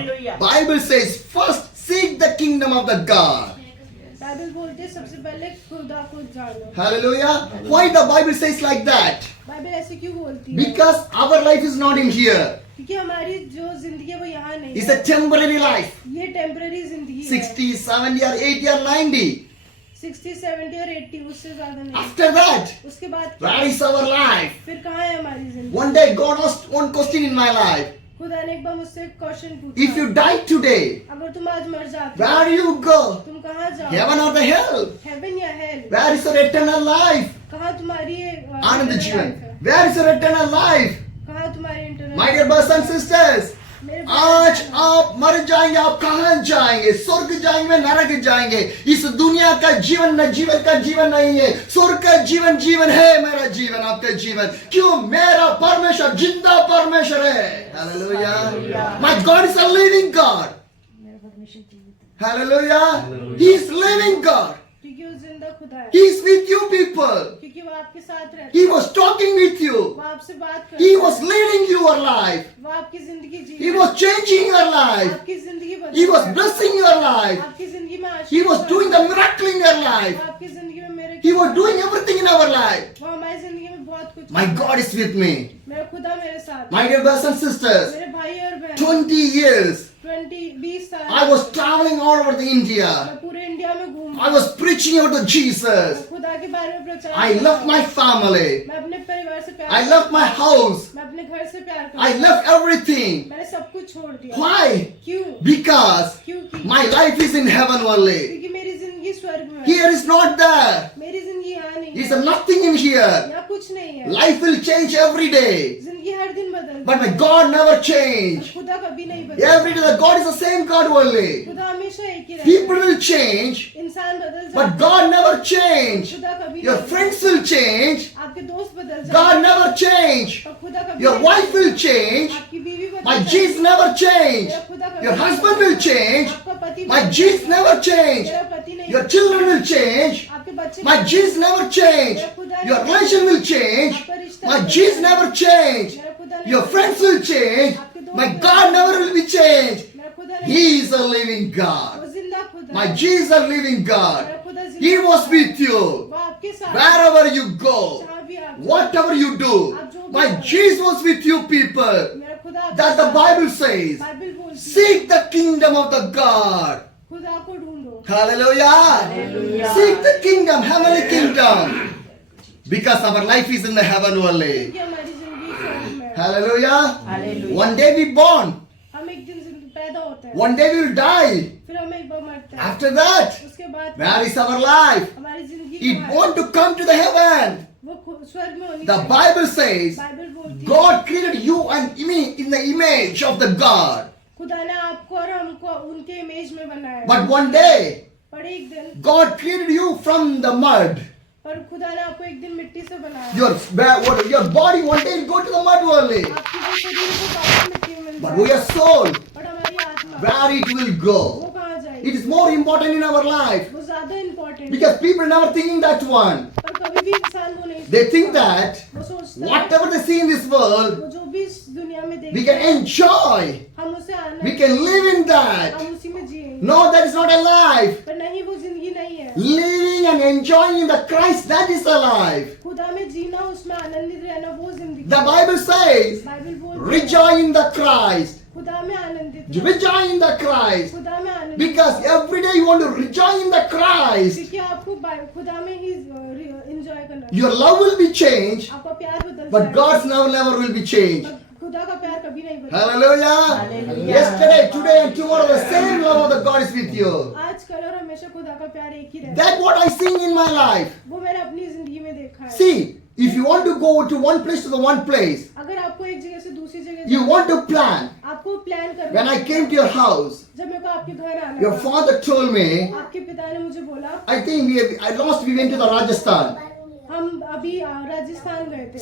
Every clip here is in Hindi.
Hallelujah. Bible says, first seek the kingdom of the God. Bible बोलते हैं सबसे पहले खुदा को जानो. Hallelujah. Why the Bible says like that? Bible ऐसे क्यों बोलती है? Because our life is not in here. क्योंकि हमारी जो जिंदगी है वो यहाँ नहीं It's है. a temporary life. ये टेम्पररी जिंदगी है. 60, 70 or 80 or 90. 60, 70 और 80 उससे ज्यादा नहीं. After that, उसके बाद where is our life? फिर कहाँ है हमारी जिंदगी? One day God asked one question in my life. खुदा ने एक बार मुझसे क्वेश्चन पूछा. If you die today, अगर तुम आज मर जाते where do you go? तुम कहाँ जाओ? Heaven or the hell? Heaven या hell? Where is your eternal life? कहाँ तुम्हारी आनंद eternal जीवन. life है? Where is your eternal life? कहाँ तुम्हारी internal? My dear brothers and sisters, मेरे आज आप मर जाएंगे, आप कहाँ जाएंगे? स्वर्ग जाएंगे, नरक जाएंगे? इस दुनिया का जीवन न जीवन का जीवन नहीं है. स्वर्ग का जीवन जीवन है. मेरा जीवन, आपका जीवन. क्यों? मेरा परमेश्वर जिंदा परमेश्वर है. Hallelujah. My God is a living God. Hallelujah. He is living God. क्योंकि वो जिंदा खुदा है. He is with you people. क्योंकि वो आपके साथ रहता He है. was talking with you. वो आपसे बात करता He है. was leading your life. वो आपकी जिंदगी जी He was changing your life. आपकी जिंदगी बदल He was रहा है. blessing your life. आपकी जिंदगी में आशीष He was भर doing रहा the miracle in your है. life. वो आपकी जिंदगी में मेरे He was doing everything in our life. वो हमारी जिंदगी में बहुत कुछ My God is with me. मेरा खुदा मेरे साथ है. My dear brothers and sisters, मेरे भाई और बहन 20 years 20 साल I was traveling all over the India. मैं पूरे इंडिया में घूम I was preaching about the Jesus. मैं खुदा के बारे में प्रचार I करता left हूँ. my family. मैं अपने परिवार से प्यार I करता left my हूँ. house. मैं अपने घर से प्यार करता I हूँ. left everything. मैंने सब कुछ छोड़ दिया. Why? क्यों? Because क्योंकि my life is in heaven only. क्योंकि मेरी जिंदगी स्वर्ग में है. Here is not there. मेरी जिंदगी यहाँ नहीं There is है. nothing in here. यहाँ कुछ नहीं है. Life will change every day. जिंदगी हर दिन बदलती But my है. God never और change. खुदा कभी नहीं बदलता. Every day the God is the same God only. खुदा हमेशा एक ही रहता People है. will change, इंसान बदल जाता but है. God never change. खुदा कभी Your नहीं friends will change. बदलता. आपके दोस्त बदल जाते God हैं. never change. और खुदा कभी Your नहीं wife will बदलता. change. आपकी बीवी बदल My जाती है. Jesus never change. मेरा खुदा कभी Your नहीं husband बदलता. will change. आपका पति My बदल Jesus जाता है. never change. मेरा पति नहीं Your बदलता. children will change. आपके बच्चे My Jesus never change. Your relation will change. My Jesus never change. मेरा खुदा नहीं Your बदलता. friends will change. My God never will be changed. मेरा खुदा नहीं He is a living बदलता. God. वो जिंदा खुदा My है. Jesus is a living God. मेरा खुदा जिंदा He was खुदा है. with you. वो आपके साथ है. Wherever you go, जहाँ भी आप जाओ. whatever you do, my Jesus was with you people. मेरा खुदा आपके That the साथ है. Bible says. बाइबल बोलती है. Seek the kingdom of the God. खुदा को ढूंढो. Hallelujah. Hallelujah. Seek the kingdom, heavenly kingdom. Because our life is in the heaven only. क्योंकि हमारी जिंदगी स्वर्ग में है. Hallelujah. Hallelujah. One day we born. हम एक दिन पैदा होते हैं. One day we will die. फिर हम एक बार मरते हैं. After that, उसके बाद where is our life? हमारी जिंदगी It कहाँ है? want to come to the heaven. वो स्वर्ग में होनी The चाहिए. Bible says बाइबल बोलती है. God created you and me in the image of the God. खुदा ने आपको और हमको उनके इमेज में बनाया. But one day, पर एक दिन God created you from the mud. पर खुदा ने आपको एक दिन मिट्टी से बनाया. Your body one day will go to the mud only. आपकी जो शरीर को वापस मिट्टी में मिल But जाएगा. your soul, पर हमारी आत्मा where it will वो go. कहाँ जाएगी? It is more important in our life. वो ज्यादा important. Because people never thinking that one. पर कभी भी इंसान वो नहीं They सोचता. think that वो सोचता है whatever they see in this world, वो जो भी इस दुनिया में we देखते can हैं, enjoy. हम उसे आनंद We can live in that. हम उसी में जिएंगे. No, that is not a life. पर नहीं, वो जिंदगी नहीं है. Living and enjoying in the Christ, that is a life. खुदा में जीना, उसमें आनंदित रहना, वो जिंदगी. The Bible says, बाइबल बोलती है, rejoice in the Christ. खुदा में आनंदित रहो. Rejoice in the Christ. खुदा में आनंदित Because every day you want to rejoice in the Christ. क्योंकि आपको खुदा में ही एंजॉय करना है. Your love will be changed, आपका प्यार बदल but जाएगा. God's love never will be changed. पर खुदा का प्यार कभी नहीं बदलता. Hallelujah. Hallelujah. Yesterday, today and tomorrow the same love of the God is with you. आज कल और हमेशा खुदा का प्यार एक ही रहता है. That's what I sing in my life. वो मैंने अपनी जिंदगी में देखा है. See, if you want to go to one place to the one place, अगर आपको एक जगह से दूसरी जगह you want to plan. आपको प्लान करना. When I came to your house, जब मेरे को आपके घर आना your था, father told me, आपके पिता ने मुझे बोला, I think we went to the Rajasthan. हम अभी राजस्थान गए थे.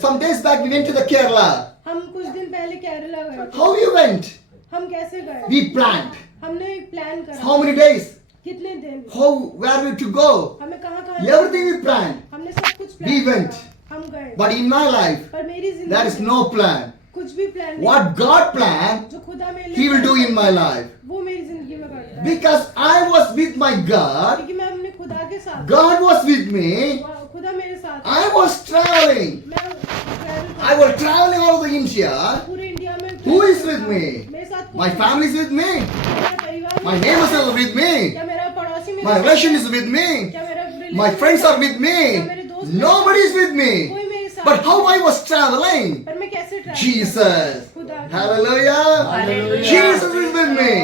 Some days back we went to the Kerala. हम कुछ दिन पहले केरला गए थे. How you went? हम कैसे गए? We planned. हमने एक प्लान करा. How many days? कितने दिन? Where we to go? हमें कहाँ Everything we planned. हमने सब कुछ We प्लान went. करा. हम गए. But in my life, पर मेरी there is जिंदगी no plan. कुछ भी प्लान what God planned, जो खुदा मेरे He will लिए do in my life. वो मेरी जिंदगी में करता है Because I was with my God, क्योंकि मैं अपने खुदा के साथ God was with me, खुदा मेरे साथ I was traveling. मैं travel I was traveling all over India. पूरे इंडिया में Who is with me? मेरे साथ My family is with me. मेरा परिवार My neighbors are with me. क्या मेरा पड़ोसी मेरे My साथ relation है? is with me. क्या मेरा My friends are with me. Nobody is with me. कोई मेरे साथ But how I was traveling? पर मैं कैसे ट्रैवल Jesus. खुदा Hallelujah. Jesus is with me.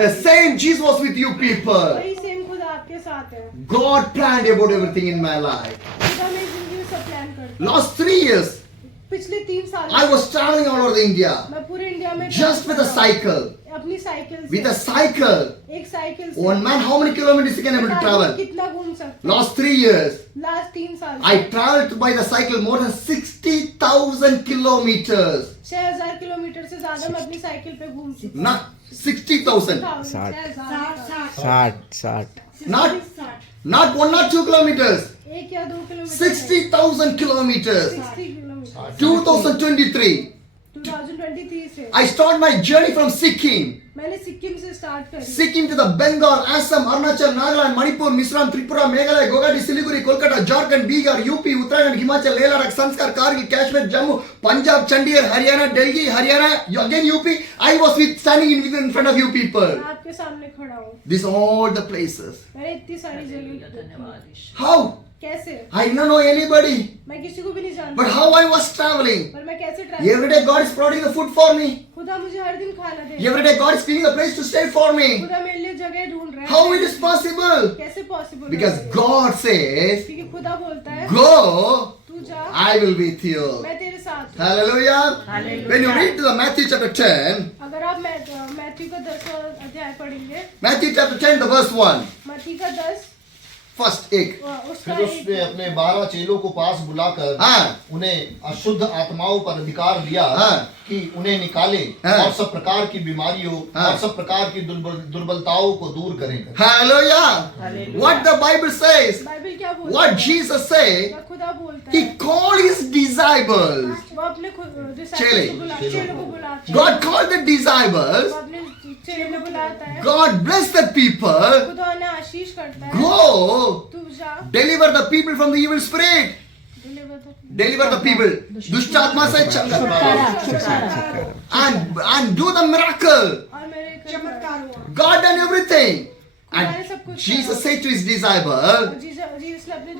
The same Jesus was with you people. वही सेम खुदा आपके साथ है God planned about everything in my life. खुदा मेरी जिंदगी में सब प्लान करता है Last 3 years, पिछले 3 साल I was traveling all over the India. मैं पूरे इंडिया में Just with a cycle. अपनी साइकिल With a से cycle. एक साइकिल से One man, how many kilometers he can able to travel? कितना घूम सकते Last 3 years, लास्ट 3 साल I traveled by the cycle more than 60,000 kilometers. 6000 kilometre से ज्यादा मैं अपनी साइकिल पे घूम चुकी हूँ। Not 60,000. 60 Not 1 or 2 kilometers. 1 या 2 किलोमीटर 60,000 kilometers. 60 किलोमीटर 2023. 2023 से I started my journey from Sikkim. मैंने सिक्किम से स्टार्ट करी Sikkim to the Bengal, Assam, Arunachal, Nagaland, Manipur, Mizoram, Tripura, Meghalaya, Guwahati, Siliguri, Kolkata, Jharkhand, Bihar, UP, Uttarakhand, Himachal, Leh Ladakh, Sanskar, Kargil, Kashmir, Jammu, Punjab, Chandigarh, Haryana, Delhi, Haryana, again UP. I was standing in front of you people. मैं आपके सामने खड़ा हूँ These all the places. मैंने इतनी सारी जगह How? कैसे I don't know anybody. मैं किसी को भी नहीं जानती But how I was traveling. पर मैं कैसे travel Every day God is providing the food for me. खुदा मुझे हर दिन खाना दे Every day God is cleaning the place to stay for me. खुदा मेरे लिए जगह ढूंढ रहा है How it is possible? कैसे पॉसिबल Because God says, क्योंकि खुदा बोलता है go, तू जा I will be with you. मैं तेरे साथ हूँ। Hallelujah. When you read to the Matthew chapter 10, अगर आप मैथ्यू का 10वां अध्याय पढ़ेंगे Matthew chapter 10, the verse 1. मत्ती का 10 First एक. उसका फिर उसने अपने 12 चेलों को पास बुलाकर हाँ. उन्हें अशुद्ध आत्माओं पर अधिकार दिया हाँ. कि उन्हें निकाले हाँ. और सब प्रकार की बीमारियों हाँ. और सब प्रकार की दुर्बलताओं को दूर करें। Hallelujah. What the Bible says, Bible क्या बोलता what है Jesus said, क्या खुदा बोलता He है called His disciples. वो अपने चेले। चेलों को बुलाता है God called the disciples. वो अपने चेलों को बुलाता है God blessed the people. खुदा उन्हें आशीष करता है Go, तू जा deliver the people from the evil spirit. Deliver the people. दुष्ट आत्मा से and do the miracle. और मेरे चमत्कार हुआ God done everything. And Jesus said to His disciples, Jesus ने अपने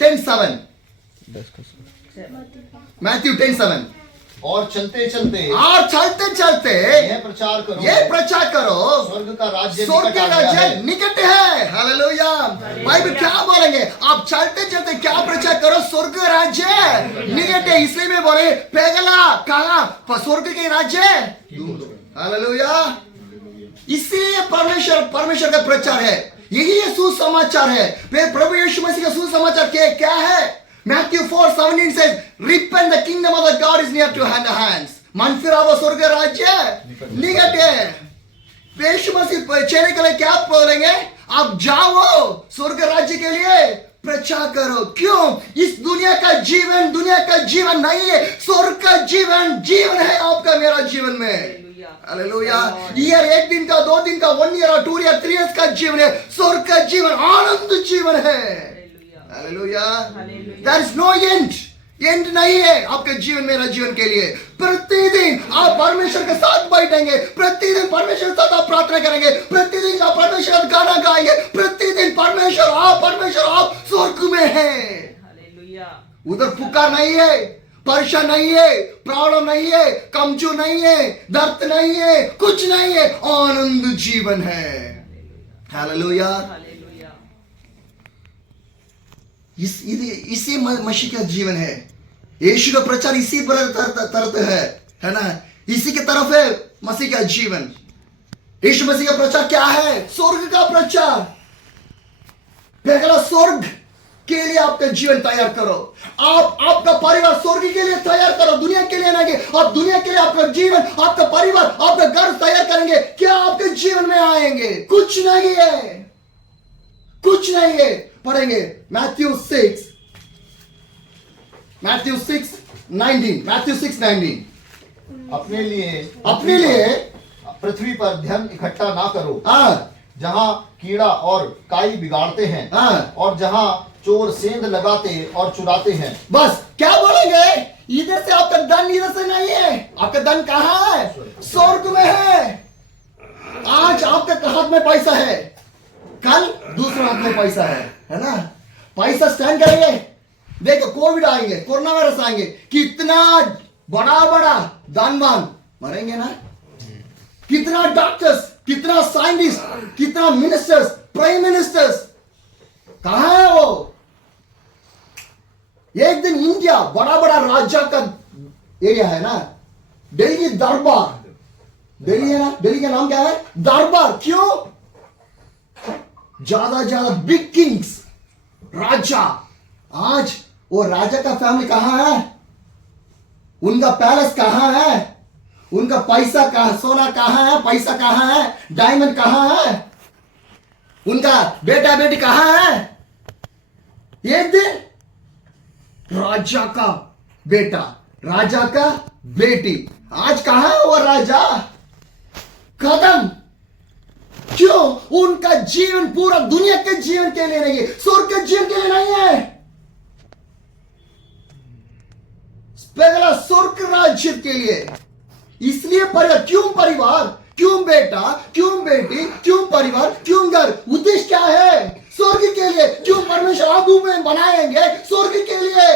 10:7. Matthew 10:7. और चलते चलते और चलते चलते यह प्रचार करो ये प्रचार करो, स्वर्ग का राज्य स्वर्ग निकट का आ गया राज्य है। निकट है। हालेलुया। बाइबल क्या बोलेंगे, आप चलते चलते क्या प्रचार करो, स्वर्ग का राज्य निकट है। इसलिए मैं बोले पहला कहा स्वर्ग के राज्य। हालेलुया। इसीलिए परमेश्वर का प्रचार है, यही ये सुसमाचार है। प्रभु यीशु मसीह का सुसमाचार क्या है? Matthew 4:17 says, repent, the kingdom of the God is near to the hands. मन फिरावो, स्वर्ग राज्य निकट है। यीशु मसीह चेले के लिए क्या बोलेंगे? आप जाओ स्वर्ग राज्य के लिए प्रचार करो। क्यों? इस दुनिया का जीवन नहीं है, स्वर्ग का जीवन है आपका मेरा जीवन में। हालेलुया। ईयर 1 दिन का, 2 दिन का, 1 ईयर और 2 ईयर 3 ईयर्स का जीवन है, स्वर्ग का जीवन आनंद जीवन है। Hallelujah. There is no end नहीं है आपके जीवन मेरा जीवन के लिए। प्रतिदिन आप परमेश्वर के साथ बैठेंगे, प्रतिदिन परमेश्वर के साथ आप प्रार्थना करेंगे, प्रतिदिन आप परमेश्वर का गाना गाएंगे, प्रतिदिन परमेश्वर आप स्वर्ग में हैं। उधर पुकार नहीं है, परेशान नहीं है, प्रॉब्लम नहीं है, कमजोर नहीं है, दर्द नहीं है, कुछ नहीं है, आनंद जीवन है। हालेलुया। इसी मसीह का जीवन है। यीशु का प्रचार इसी तरफ है ना, इसी के तरफ है मसीह का जीवन। यीशु मसीह का प्रचार क्या है? स्वर्ग का प्रचार। पहला स्वर्ग के लिए आपका जीवन तैयार करो, आपका परिवार स्वर्ग के लिए तैयार करो, दुनिया के लिए नहीं। आप दुनिया के लिए आपका जीवन, आपका परिवार, आपका घर तैयार करेंगे, क्या आपके जीवन में आएंगे? कुछ नहीं है। पढ़ेंगे Matthew 6 19, Matthew 6:19. अपने लिए अपने लिए पृथ्वी पर धन इकट्ठा ना करो, हाँ जहाँ कीड़ा और काई बिगाड़ते हैं, हाँ, और जहाँ चोर सेंध लगाते और चुराते हैं। बस क्या बोलेंगे? इधर से आपका धन इधर से नहीं है। आपका धन कहाँ है? स्वर्ग में है। आज आपके हाथ में पैसा है, कल दूसरे हाथ में पैसा है ना? पैसा स्टैंड करेंगे। देखो कोविड आएंगे, कोरोना वायरस आएंगे, कितना बड़ा बड़ा दानवान मरेंगे ना? कितना डॉक्टर्स, कितना साइंटिस्ट, कितना मिनिस्टर्स, प्राइम मिनिस्टर्स, कहां है वो? एक दिन इंडिया बड़ा बड़ा राज्य का एरिया है ना, दिल्ली दरबार, दिल्ली है ना, दिल्ली का नाम क्या है? दरबार। क्यों? ज्यादा बिग किंग्स, राजा। आज वो राजा का फैमिली कहां है? उनका पैलेस कहां है? उनका पैसा कहां, सोना कहां है, पैसा कहां है, डायमंड कहां है? उनका बेटा बेटी कहां है? एक दिन राजा का बेटा, राजा का बेटी, आज कहां है वो राजा? खत्म। क्यों? उनका जीवन पूरा दुनिया के जीवन के लिए नहीं है, स्वर्ग के जीवन के लिए नहीं है। पहला स्वर्ग राज्य के लिए। इसलिए परिवार, क्यों परिवार, क्यों बेटा, क्यों बेटी, क्यों परिवार, क्यों घर? उद्देश्य क्या है? स्वर्ग के लिए। क्यों परमेश्वर आगू में बनाएंगे? स्वर्ग के लिए।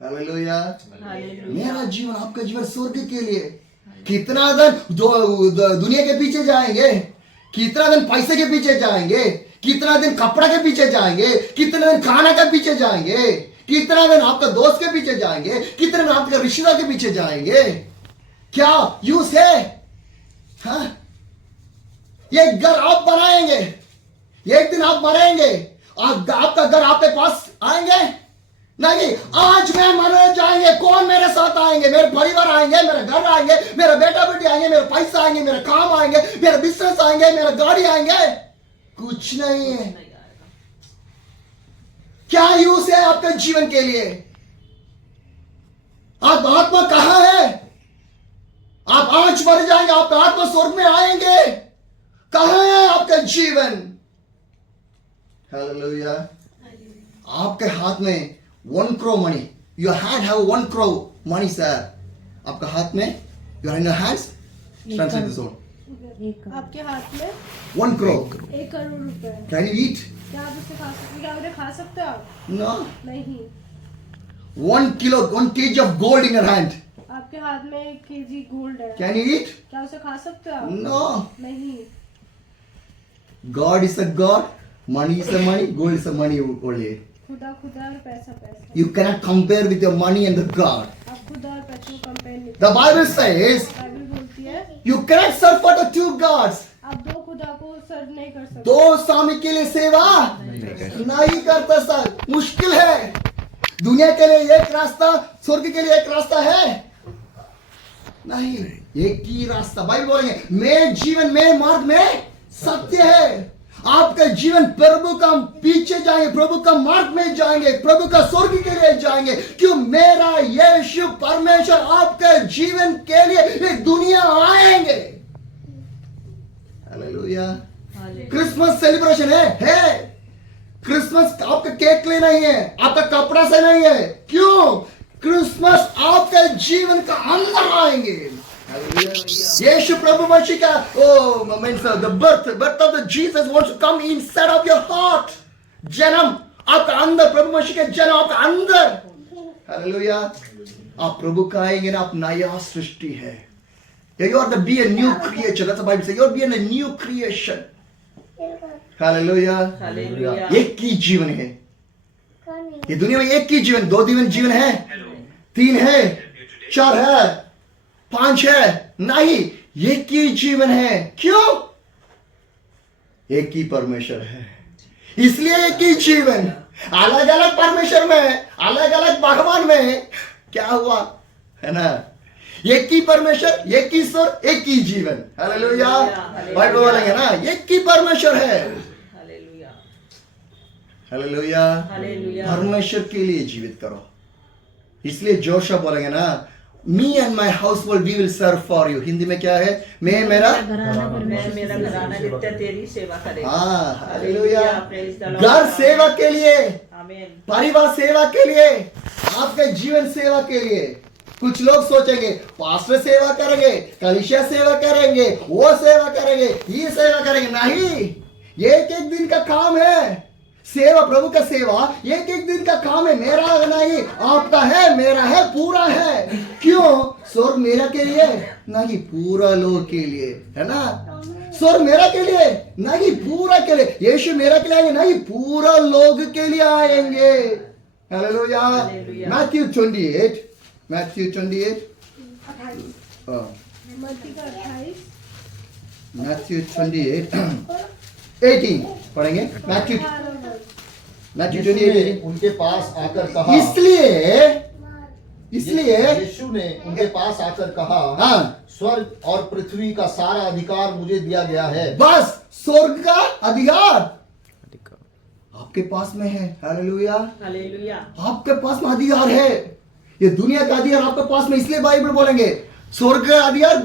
हालेलुया। मेरा जीवन, आपका जीवन स्वर्ग के लिए। कितना दिन दुनिया के पीछे जाएंगे, कितना दिन पैसे के पीछे जाएंगे, कितना दिन कपड़ा के पीछे जाएंगे, कितना दिन खाना के पीछे जाएंगे, कितना दिन आपका दोस्त के पीछे जाएंगे, कितने दिन आपके रिश्तेदार के पीछे जाएंगे? क्या यूज है? हाँ? ये घर आप बनाएंगे, एक दिन आप मरेंगे, आपका घर आपके पास आएंगे नहीं। आज मैं मर जाएंगे, कौन मेरे साथ आएंगे? मेरे परिवार आएंगे, मेरे घर आएंगे, मेरा बेटा बेटी आएंगे, मेरा पैसा आएंगे, मेरा काम आएंगे, मेरा बिजनेस आएंगे, मेरा गाड़ी आएंगे? कुछ नहीं है। क्या यूज है आपके जीवन के लिए? आप आत्मा कहां है? आप आज मर जाएंगे, आपका आत्मा स्वर्ग में आएंगे। कहां है आपका जीवन? हालेलुया। आपके हाथ में 1 crore money, your hand have 1 crore money, sir. आपका हाथ में, you are in your hands, translate this one. आपके हाथ में 1 crore. 1 करोड़ रुपए। Can you eat? क्या आप उसे खा सकते? क्या उन्हें खा सकते हो आप? No. नहीं। 1 kg of gold in your hand. आपके हाथ में 1 kg गोल्ड है। Can you eat? क्या उसे खा सकते हो आप? No. नहीं। God is a God, money is a money, gold is a money only. खुदा खुदा और पैसा पैसा। You cannot compare with your money and the God. आप खुदा और पैसे को कंपेयर नहीं। The Bible says बाइबल बोलती है you cannot serve for the 2 gods. आप 2 खुदा को सर्व नहीं कर सकते। 2 स्वामी के लिए सेवा नहीं करता सर, मुश्किल है। दुनिया के लिए एक रास्ता, स्वर्ग के लिए एक रास्ता है नहीं, एक ही रास्ता। बाइबल बोलेंगे मैं जीवन में मार्ग में सत्य है। आपका जीवन प्रभु का पीछे जाएंगे, प्रभु का मार्ग में जाएंगे, प्रभु का स्वर्ग के लिए जाएंगे। क्यों? मेरा यीशु परमेश्वर आपके जीवन के लिए एक दुनिया आएंगे। हालेलुया। क्रिसमस सेलिब्रेशन है। क्रिसमस आपका केक ले नहीं है, आपका कपड़ा से नहीं है। क्यों? क्रिसमस आपके जीवन का अंदर आएंगे। यीशु प्रभु मसीह का means the birth of the Jesus wants to come inside of your heart. जन्म आपका अंदर, प्रभु मसीह का जन्म आपका अंदर। हालेलुया। आप प्रभु का आएंगे ना, आप नया सृष्टि है। You are to be a new creature. That's the Bible says. You are being a new creation. Hallelujah. एक ही जीवन है ये दुनिया में, एक ही जीवन। 2 जीवन है, 3 है, 4 है, 5 है नहीं, एक ही जीवन है। क्यों? एक ही परमेश्वर है, इसलिए एक ही जीवन। अलग अलग परमेश्वर में, अलग अलग भगवान में क्या हुआ है ना? एक ही परमेश्वर, एक ही ईश्वर, एक ही जीवन। हालेलुया। बाइबल बोलेंगे ना, एक ही परमेश्वर है। हालेलुया। परमेश्वर के लिए जीवित करो। इसलिए जोशा बोलेंगे ना, me and my household we will serve for you. Hindi में क्या है? मैं मेरा मेरा घराना नित्य तेरी सेवा करेगा। हाँ, हालेलुया। Praise the Lord. घर सेवा के लिए, आमीन। परिवार सेवा के लिए, आपके जीवन सेवा के लिए। कुछ लोग सोचेंगे पास्टर सेवा करेंगे, कलीसिया सेवा करेंगे, वो सेवा करेंगे, ये सेवा करेंगे। नहीं, ये एक एक दिन का काम है। सेवा, प्रभु का सेवा एक एक दिन का काम है। मेरा नहीं, आपका है, मेरा है, पूरा है। क्यों? स्वर्ग मेरा के लिए नहीं, पूरा लोग के लिए, है ना। स्वर्ग मेरा के लिए नहीं, पूरा के लिए। यीशु मेरा के लिए आएंगे नहीं, पूरा लोग के लिए आएंगे। हालेलुया। हालेलुया। मैथ्यू 28, मैथ्यू 28, 28 हाँ, मत्ती का 28 मैथ्यू 28 18 पढ़ेंगे। मैथ्यू 28 यीशु ने उनके पास आकर कहा, इसलिए यीशु ने उनके पास आकर कहा, हाँ, स्वर्ग और पृथ्वी का सारा अधिकार मुझे दिया गया है। बस स्वर्ग का अधिकार आपके पास में है। हालेलुया। हालेलुया। आपके पास में अधिकार है। ये दुनिया का अधिकार आपके पास में, इसलिए बाइबल बोलेंगे स्वर्ग का अधिकार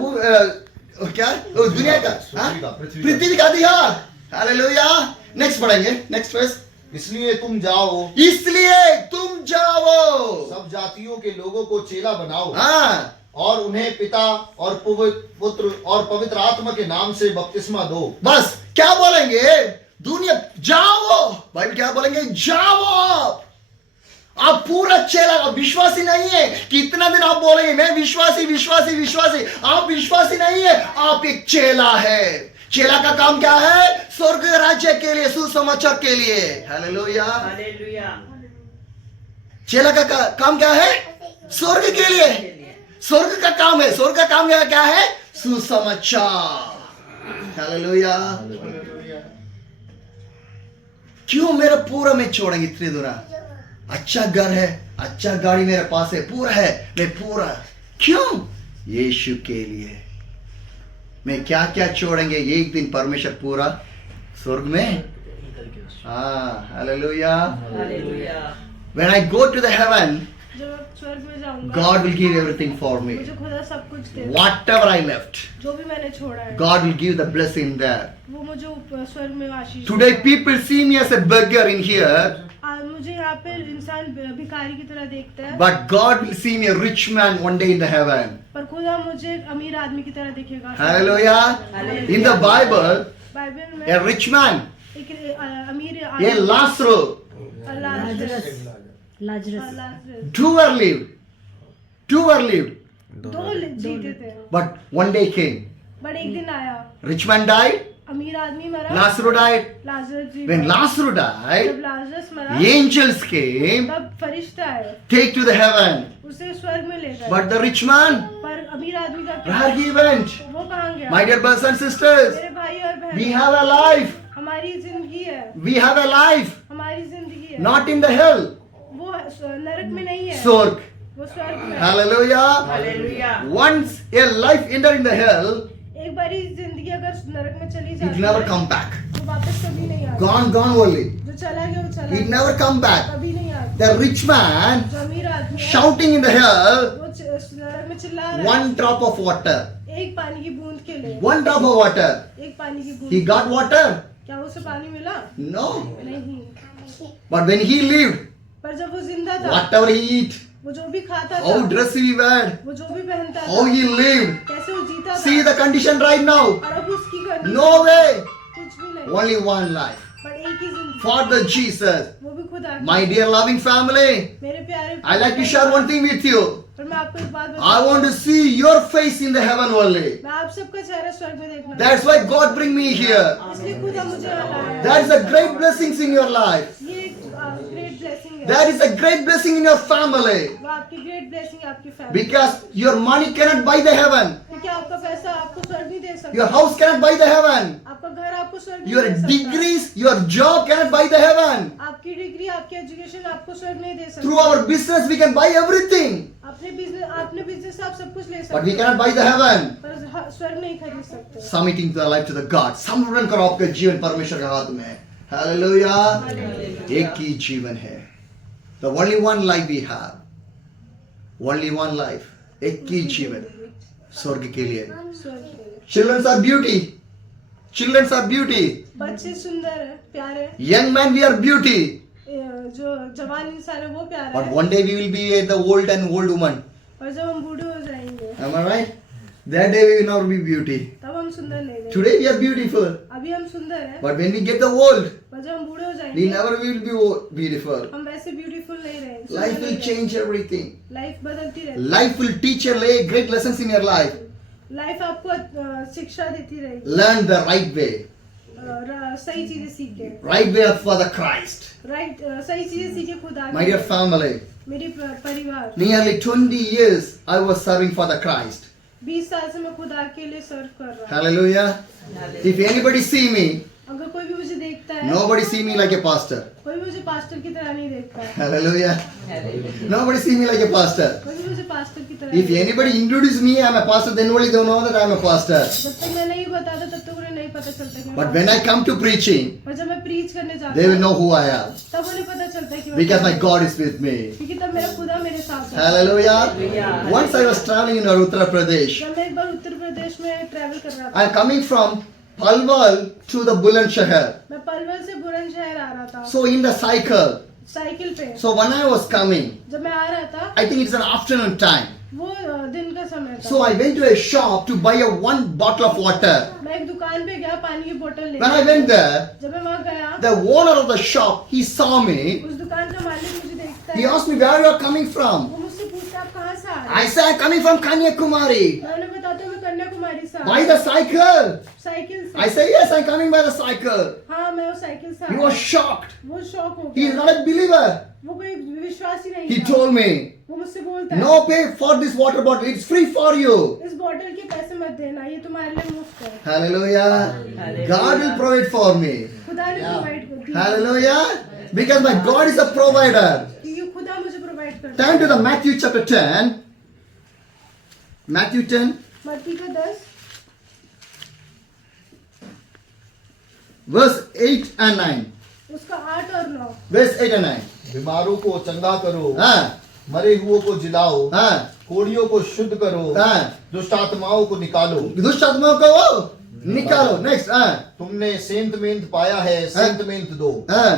क्या? दुनिया का, हाँ? पृथ्वी का अधिकार। हालेलुया। नेक्स्ट पढ़ेंगे, नेक्स्ट वर्स। इसलिए तुम जाओ, इसलिए तुम जाओ, सब जातियों के लोगों को चेला बनाओ, हाँ, और उन्हें पिता और पुत्र और पवित्र आत्मा के नाम से बपतिस्मा दो। बस क्या बोलेंगे? दुनिया जाओ, बाइबल क्या बोलेंगे? जाओ। आप पूरा चेला, आप विश्वासी नहीं है कि इतना दिन आप बोलेंगे मैं विश्वासी विश्वासी विश्वासी। आप विश्वासी नहीं है, आप एक चेला है। चेला का काम क्या है? स्वर्ग राज्य के लिए, सुसमाचार के लिए। हालेलुया। हालेलुया। चेला का काम क्या है? स्वर्ग के लिए। स्वर्ग का काम है। स्वर्ग का काम क्या है? सुसमाचार। हालेलुया। क्यों मेरा पूरा में छोड़ेंगे इतने दुना? अच्छा घर है, अच्छा गाड़ी मेरे पास है, पूरा है, मैं पूरा। क्यों? यीशु के लिए। मैं क्या क्या छोड़ेंगे? एक दिन परमेश्वर पूरा स्वर्ग में। हाँ, hallelujah. Hallelujah. When I go to the heaven, जब मैं स्वर्ग में जाऊंगा, God will give everything for me. मुझे खुदा सब कुछ देगा। Whatever I left, जो भी मैंने छोड़ा है, God will give the blessing there. वो मुझे स्वर्ग में आशीष Today देगा। people see me as a beggar in here, आज मुझे यहाँ पे इंसान भिखारी की तरह देखता है, but God will see me a rich man one day in the heaven. पर खुदा मुझे अमीर आदमी की तरह देखेगा। Hallelujah. Hallelujah. In the Bible, Bible में a rich man, एक अमीर a Lazarus, Lazarus two were lived. दो जीते थे, But one day came. But एक दिन आया, Rich man died, अमीर आदमी मरा, Lazarus died. Lazarus ji When मरा। Lazarus जब died, लाजरस मरा, angels came, तब फरिश्ता आए, take to the heaven. उसे स्वर्ग में ले गए। But the rich man, पर अमीर आदमी का क्या? where he went? वो कहाँ गया? My dear brothers and sisters, मेरे भाई और बहन, we have a life. हमारी जिंदगी है, We have a life, हमारी जिंदगी है, not in the hell. वो नरक में नहीं है, Sworg. वो स्वर्ग में है। Hallelujah. Hallelujah. Once a life entered in the hell, एक बारी जिंदगी अगर नरक में चली it जाती never है, come back. वो वापस कभी नहीं आती। Gone only. जो चला गया वो चला It गया, never come back. कभी नहीं आती। The rich man जो अमीर आदमी है, shouting in the hell, वो नरक में चिल्ला रहा है, one drop of water. एक पानी की बूंद के लिए, One drop of water. एक पानी की बूंद। He got water? क्या उसे पानी मिला? No. नहीं। But when he lived, पर जब वो जिंदा था, whatever he eat, वो जो भी खाता था, how dress he wear, वो जो भी पहनता how था, he lived. कैसे वो जीता See था, the condition right now. और अब उसकी कंडीशन No way. कुछ भी नहीं, Only one life. पर एक ही जिंदगी, Father Jesus. वो भी खुदा की। My dear loving family, मेरे प्यारे, I like to share one thing with you. पर मैं आपको एक बात I want to see your face in the heaven only. मैं आप सबका चेहरा स्वर्ग में देखना That's why God bring me here. इसलिए खुदा मुझे लाया। That is a great blessings in your life. ये एक ग्रेट ब्लेसिंग है, That is a great blessing in your family. वो आपकी ग्रेट ब्लेसिंग आपकी family, Because your money cannot buy the heaven. क्योंकि आपका पैसा आपको स्वर्ग नहीं दे सकता, Your house cannot buy the heaven. आपका घर आपको स्वर्ग नहीं Your दे सकता, degrees, your job cannot buy the heaven. आपकी डिग्री, आपकी एजुकेशन आपको स्वर्ग नहीं दे सकता। Through our business we can buy everything. अपने बिजनेस से आप सब कुछ ले But सकते we cannot buy the heaven. पर स्वर्ग नहीं खरीद सकते। Submitting the life to the God. समर्पण करो आपका जीवन परमेश्वर के हाथ में। Hallelujah. एक ही जीवन है. The only one life we have. Only one life. एक ही जीवन स्वर्ग के लिए. स्वर्ग के लिए. Children are beauty. Children are beauty. बच्चे सुंदर है, प्यारे. Young man, we are beauty. जो जवान इंसान है वो प्यारा But है. one day we will be the old and old woman. और जब हम बूढ़े हो जाएंगे Am I right? That day we will not be beauty. तब हम सुंदर नहीं रहेंगे. Today we are beautiful. अभी हम सुंदर हैं. But when we get the old, और जब हम बूढ़े हो we जाएंगे never will be beautiful. हम वैसे ब्यूटीफुल नहीं रहेंगे. Life will change everything. Life बदलती रहती है. Life will teach you great lessons in your life. Life आपको शिक्षा देती रहेगी. Learn the right way. सही चीजें सीखे. Right way for the Christ. Right सही चीजें सीखे खुदा My dear family, मेरी परिवार. nearly 20 years I was serving for the Christ. 20 साल से मैं खुदा के लिए सर्व कर रहा हूँ. Hallelujah. If anybody see me, अगर कोई भी मुझे देखता है, nobody see me like a pastor. कोई भी मुझे पास्टर की तरह नहीं देखता है. Hallelujah. Hallelujah. Nobody see me like a pastor. कोई भी मुझे पास्टर की तरह If नहीं anybody introduce me, I'm a pastor, then only they know that I'm a pastor. जब तक मैं नहीं बताता तब तक उन्हें नहीं पता चलता कि मैं But when I come to preaching, और जब मैं प्रीच करने जाता they will हूँ know who I am. तब उन्हें पता चलता है कि मैं Because my कौन हूँ. God is with me. क्योंकि तब मेरा खुदा मेरे साथ है. Hallelujah. Hallelujah. Once I was traveling in Uttar Pradesh. जब मैं एक बार उत्तर प्रदेश में ट्रैवल कर रहा था. I'm coming from Palwal to the Bulandshahr. मैं पलवल से बुलंदशहर आ रहा था. So in the cycle. Cycle पे. So when I was coming, जब मैं आ रहा था I think it's an afternoon time. वो दिन का समय था. So I went to a shop to buy one bottle of water. मैं एक दुकान पे गया पानी की बोतल लेने. When I went there, जब मैं वहाँ गया the owner of the shop, he saw me. उस दुकान का मालिक मुझे देखता He है. asked me where you are coming from. वो मुझसे पूछता आप कहाँ से आ रहे I हैं? said I'm coming from Kanyakumari. मैं उन्हें बताता हूँ मैं कन्याकुमारी से आ By रहा the हूँ. cycle. साइकिल से. I say yes, I'm coming by the cycle. हाँ मैं वो साइकिल से आ He रहा was हूँ. shocked. वो शौक हो He is गया. not a believer. वो कोई विश्वास ही नहीं He था. told me, वो मुझसे बोलता है no pay for this water bottle. It's free for you. इस बोतल के पैसे मत देना ये तुम्हारे लिए मुफ्त है. Hallelujah. Hallelujah. God will provide for me. खुदा ने प्रोवाइड कर दी. Hallelujah. Because my God is a provider. क्योंकि खुदा मुझे प्रोवाइड करता Turn to the Matthew chapter 10. Matthew 10, मत्ती का 10 verse 8 and 9. उसका 8 और 9. Verse 8 and 9. बीमारों को चंगा करो, हाँ, मरे हुओं को जिलाओ, हाँ, कोढ़ियों को शुद्ध करो, हाँ. दुष्ट आत्माओं को निकालो. दुष्ट आत्माओं को वो निकालो. Next. हाँ, तुमने सेंत मेंत पाया है, सेंत मेंत दो. हाँ,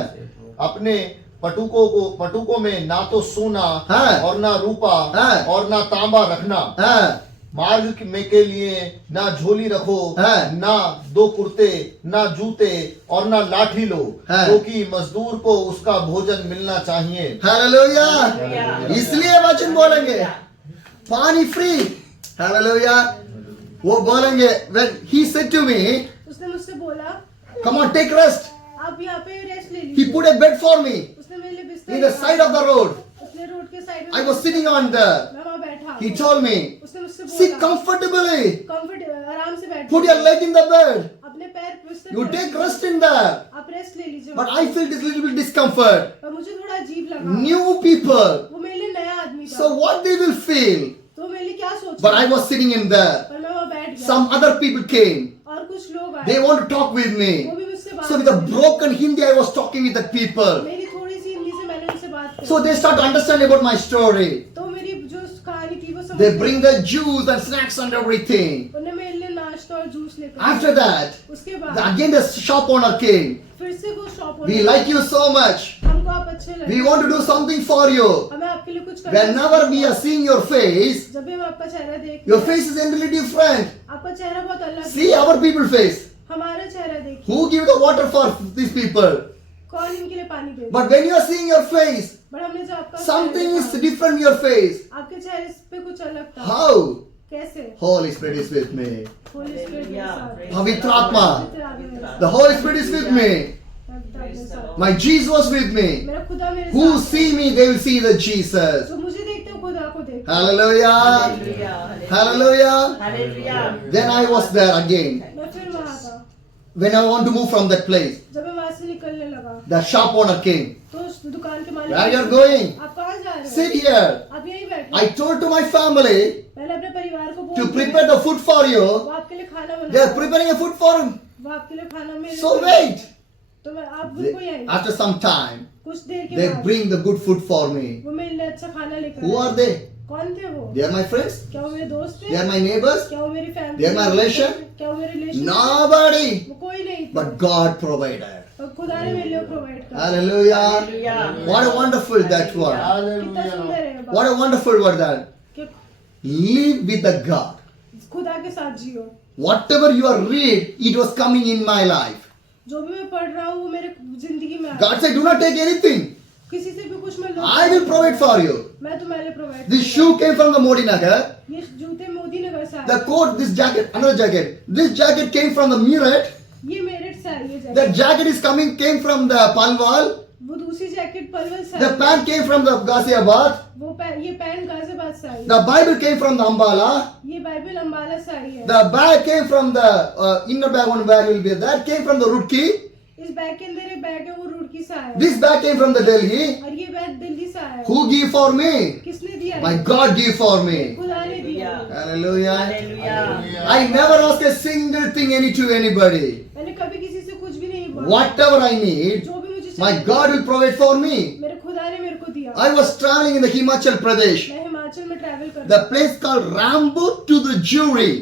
अपने पटुकों में ना तो सोना हाँ. और ना रूपा हाँ. और ना तांबा रखना. हाँ, मार्ग में के लिए ना झोली रखो, हाँ. ना 2 कुर्ते, ना जूते और ना लाठी लो, हाँ. क्योंकि मजदूर को उसका भोजन मिलना चाहिए. हालेलुया. Hallelujah. इसलिए वचन बोलेंगे पानी फ्री. हालेलुया. वो बोलेंगे when he said to me, उसने मुझसे बोला come on, take rest. आप यहाँ पे रेस्ट ले He लीजिए. put a bed for me उसने मेरे लिए बिस्तर in the side of the road. उसने रोड के साइड में. I was sitting on there. मैं वहाँ बैठा. He told me, उसने मुझसे sit बोला comfortably. कंफर्ट आराम से बैठ. Put your leg in the bed. अपने पैर बिस्तर You पे take रखो. rest in there. आप रेस्ट ले लीजिए. But I felt this little bit discomfort. पर मुझे थोड़ा अजीब लगा. New people. वो मेरे लिए नया आदमी था. So what they will feel? तो मेरे लिए क्या सोच. But I was sitting in there. पर मैं वहाँ बैठ गया. Some other people came. और कुछ लोग आए. They want to talk with वो me. भी मुझसे बात. So with a करने लगे. broken Hindi, I was talking with the people. मेरी थोड़ी सी हिंदी से मैंने उनसे बात की. So they start to understand about my story. तो मेरी जो कहानी थी वो समझ They गए. bring the juice and snacks and everything. उन्हें मेरे लिए नाश्ता और जूस लेकर. After that, उसके बाद again the shop owner came. फिर से वो shop. We like you so much. हमको आप अच्छे लगे. We want to do something for you. हमें आपके लिए कुछ करना. Whenever we are seeing your face, जब भी हम आपका चेहरा देखते your हैं, face is entirely different. आपका चेहरा बहुत अलग See है. our people face. हमारा चेहरा देखिए. Who give the water for these people? कौन इनके लिए पानी दे. But when you are seeing your face, but हमने जो आपका something चेहरा is देखा, different in your face. आपके चेहरे पे कुछ अलग था. How? कैसे. Holy Spirit is with me. Holi spirit के साथ. पवित्र आत्मा. पवित्र आत्मा मेरे साथ. The Holy Spirit is with me. पवित्र आत्मा मेरे साथ. My Jesus was with me. मेरा खुदा मेरे Who साथ. see me, they will see the Jesus. जो मुझे देखते हो खुदा को देखते. Hallelujah. Hallelujah. Hallelujah. Hallelujah. Then I was there again. मैं फिर वहाँ था. When I want to move from that place, जब मैं वहाँ से निकलने लगा the shop owner came. तो उस दुकान के मालिक. Where you are going? आप कहाँ जा रहे हो. Sit here. आप यहीं बैठो. I told to my family पहले अपने परिवार को बोल to दो. prepare the food for you. वो आपके लिए खाना बना. They are preparing a food for him. वो आपके लिए खाना मेरे. So wait. तो मैं आप रुको यहीं. After some time, कुछ देर के they बाद bring the good food for me. वो मेरे लिए अच्छा खाना लेकर Who आए. are they? कौन थे वो? They are my friends. क्या वो मेरे दोस्त थे? They are my neighbors. क्या वो मेरी family? They are my relation. क्या वो मेरे रिलेशन? Nobody. वो कोई नहीं था। But God provided. और खुदा ने मेरे लिए प्रोवाइड किया। Hallelujah. Hallelujah. What a wonderful that word. कितना सुंदर है ये What a wonderful word that. कि Live with the God. खुदा के साथ जियो। Whatever you are read, it was coming in my life. जो भी मैं पढ़ रहा हूँ वो मेरे जिंदगी में आ God said, do not take anything. किसी से भी कुछ मत लो। I will provide for you. मैं तुम्हारे लिए provide This shoe came from the Modi Nagar. ये जूते मोदी नगर से The आए। coat, this jacket, another jacket. This jacket came from the Meerut. ये मेरठ से आई है That jacket. jacket is came from the Palwal. वो दूसरी जैकेट पलवल से The I. pant came from the Ghaziabad. ये पैंट गाजियाबाद से आई। The Bible came from the Ambala. ये बाइबल अम्बाला से आई है। The bag came from the inner bag, one bag will be that came from the Roorkee. इस बैग के अंदर एक बैग है वो रुड़की से आया है। This bag came from the Delhi. और ये बैग दिल्ली से आया है। Who gave for me? किसने दिया? My God gave for me. खुदा ने दिया। Hallelujah. Hallelujah. I never ask a single thing to anybody. मैंने कभी किसी से कुछ भी नहीं बोला। Whatever I need, जो भी मुझे my चाहिए, God will provide for me. मेरे खुदा ने मेरे को दिया। I was traveling in the Himachal Pradesh. मैं हिमाचल में ट्रैवल कर The place called Rambo to the Jury.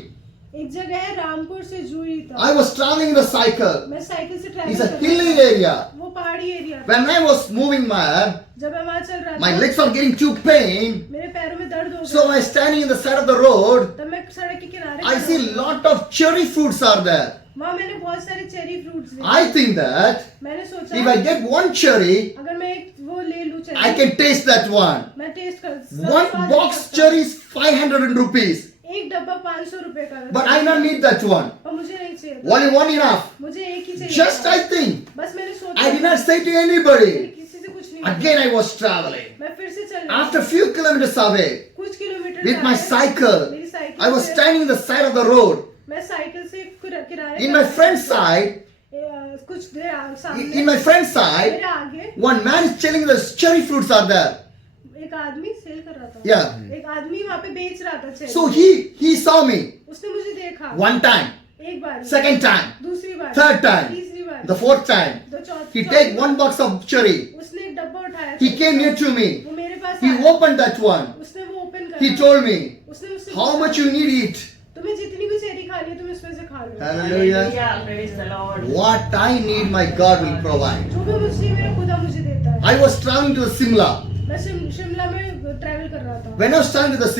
एक जगह है रामपुर से जूही तक। I was traveling in a cycle. मैं साइकिल से ट्रैवल It's a कर hilly area. वो पहाड़ी एरिया था। When I was moving जब मैं वहाँ चल रहा my था, legs were getting too pain. मेरे पैरों में दर्द हो So I गया। was standing in the side of the road. तब मैं सड़क के किनारे I खड़ा see हुआ। lot of cherry fruits are there. वहाँ मैंने बहुत सारे चेरी फ्रूट्स देखे। I think that मैंने सोचा if I get one cherry, अगर मैं एक वो ले लूँ cherry, I can taste that one. मैं टेस्ट कर One स्वाद box ले सकता cherry is 500 rupees. हूँ। एक डब्बा 500 रुपए का But I don't need that one. और मुझे नहीं चाहिए था। Only one enough. मुझे एक ही चाहिए Just था। I think. बस मैंने सोचा I did not say to मैंने anybody. किसी से कुछ नहीं Again I was traveling. मैं फिर से चल After few kilometers away, कुछ किलोमीटर with my आए, cycle, मेरी साइकिल I was से- standing on the side of the road. मैं साइकिल से किनारे In पर- my friend's side, कुछ देर सामने in my friend's side, मेरे आगे one man is selling the cherry fruits are there. एक आदमी सेल कर रहा था। Yeah. एक आदमी वहाँ पे बेच रहा था cherry. So he saw me उसने मुझे देखा one time, एक बार, second time, दूसरी बार, third time, तीसरी बार, the fourth time. He take one box of cherry. उसने एक डब्बा उठाया। He came near to me. वो मेरे पास He आया। opened that one. उसने वो ओपन करा। He told me, उसने मुझसे how पूछा, much you need eat. तुम्हें जितनी भी चेरी खानी है तुम इसमें से खा लो। Hallelujah. Hallelujah. Praise the Lord. What I need, my God will provide. जो भी मुझे मेरा खुदा मुझे देता है। I was traveling to the Simla. मैं शिमला में ट्रैवल कर रहा था। When I was traveling to the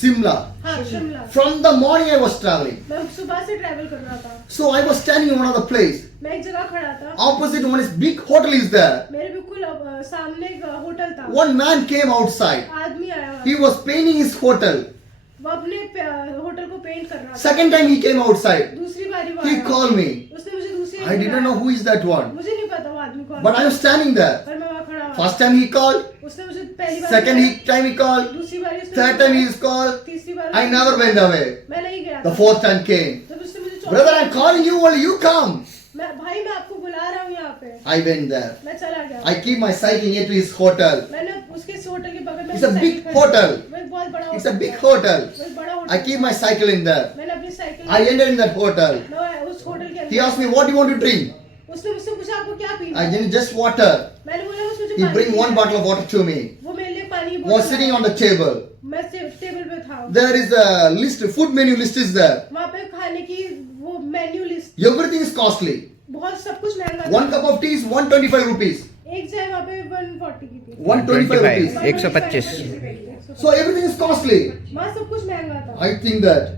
Simla, हाँ Shimla. from the morning I was traveling. मैं सुबह से ट्रैवल कर रहा था। So I was standing in one of the place. मैं एक जगह खड़ा था। Opposite one is big hotel is there. मेरे बिल्कुल सामने एक होटल था। One man came outside. आदमी आया। He was painting his hotel. वो अपने होटल को पेंट कर रहा था। Second time he came outside. दूसरी बारी वो He आया। called me. उसने मुझे दूसरी I didn't know who is that one. मुझे नहीं पता वो आदमी कौन But I was standing there. पर मैं वहाँ खड़ा हुआ। First time he called. उसने मुझे पहली बार Second बुलाया, time he called. दूसरी बार उसने Third time he is called. तीसरी बार I never went away. मैं नहीं गया The था। fourth time came. जब उसने मुझे Brother, I'm calling you. Only you come. भाई मैं आपको बुला रहा हूँ यहाँ पे। I went there. मैं चला गया। I keep my cycle near to his hotel. मैंने उसके इस होटल के बगल में It's a साइकिल big खड़ी- hotel. वो एक बहुत बड़ा It's a होटल big था। hotel. वो एक बड़ा होटल I keep था। my cycle in there. मैंने अपनी cycle I entered in that hotel. मैं उस होटल के He अंदर asked me, what do you want to drink? उसने मुझसे पूछा आपको क्या पीना I है? didn't just water. मैंने बोला बस मुझे He पानी bring पीना one है। bottle of water to me. वो मेरे लिए पानी की Was बोतल sitting लाया। on the table. मैं टेबल पे था। There is a list, food menu list is there. वहाँ पे खाने की वो menu list Everything is costly. बहुत सब कुछ महंगा था। One cup of tea is 125 rupees. एक चाय वहाँ पे 140 की थी। 125 rupees. 125 So everything is costly. वहाँ सब कुछ महंगा था। I think that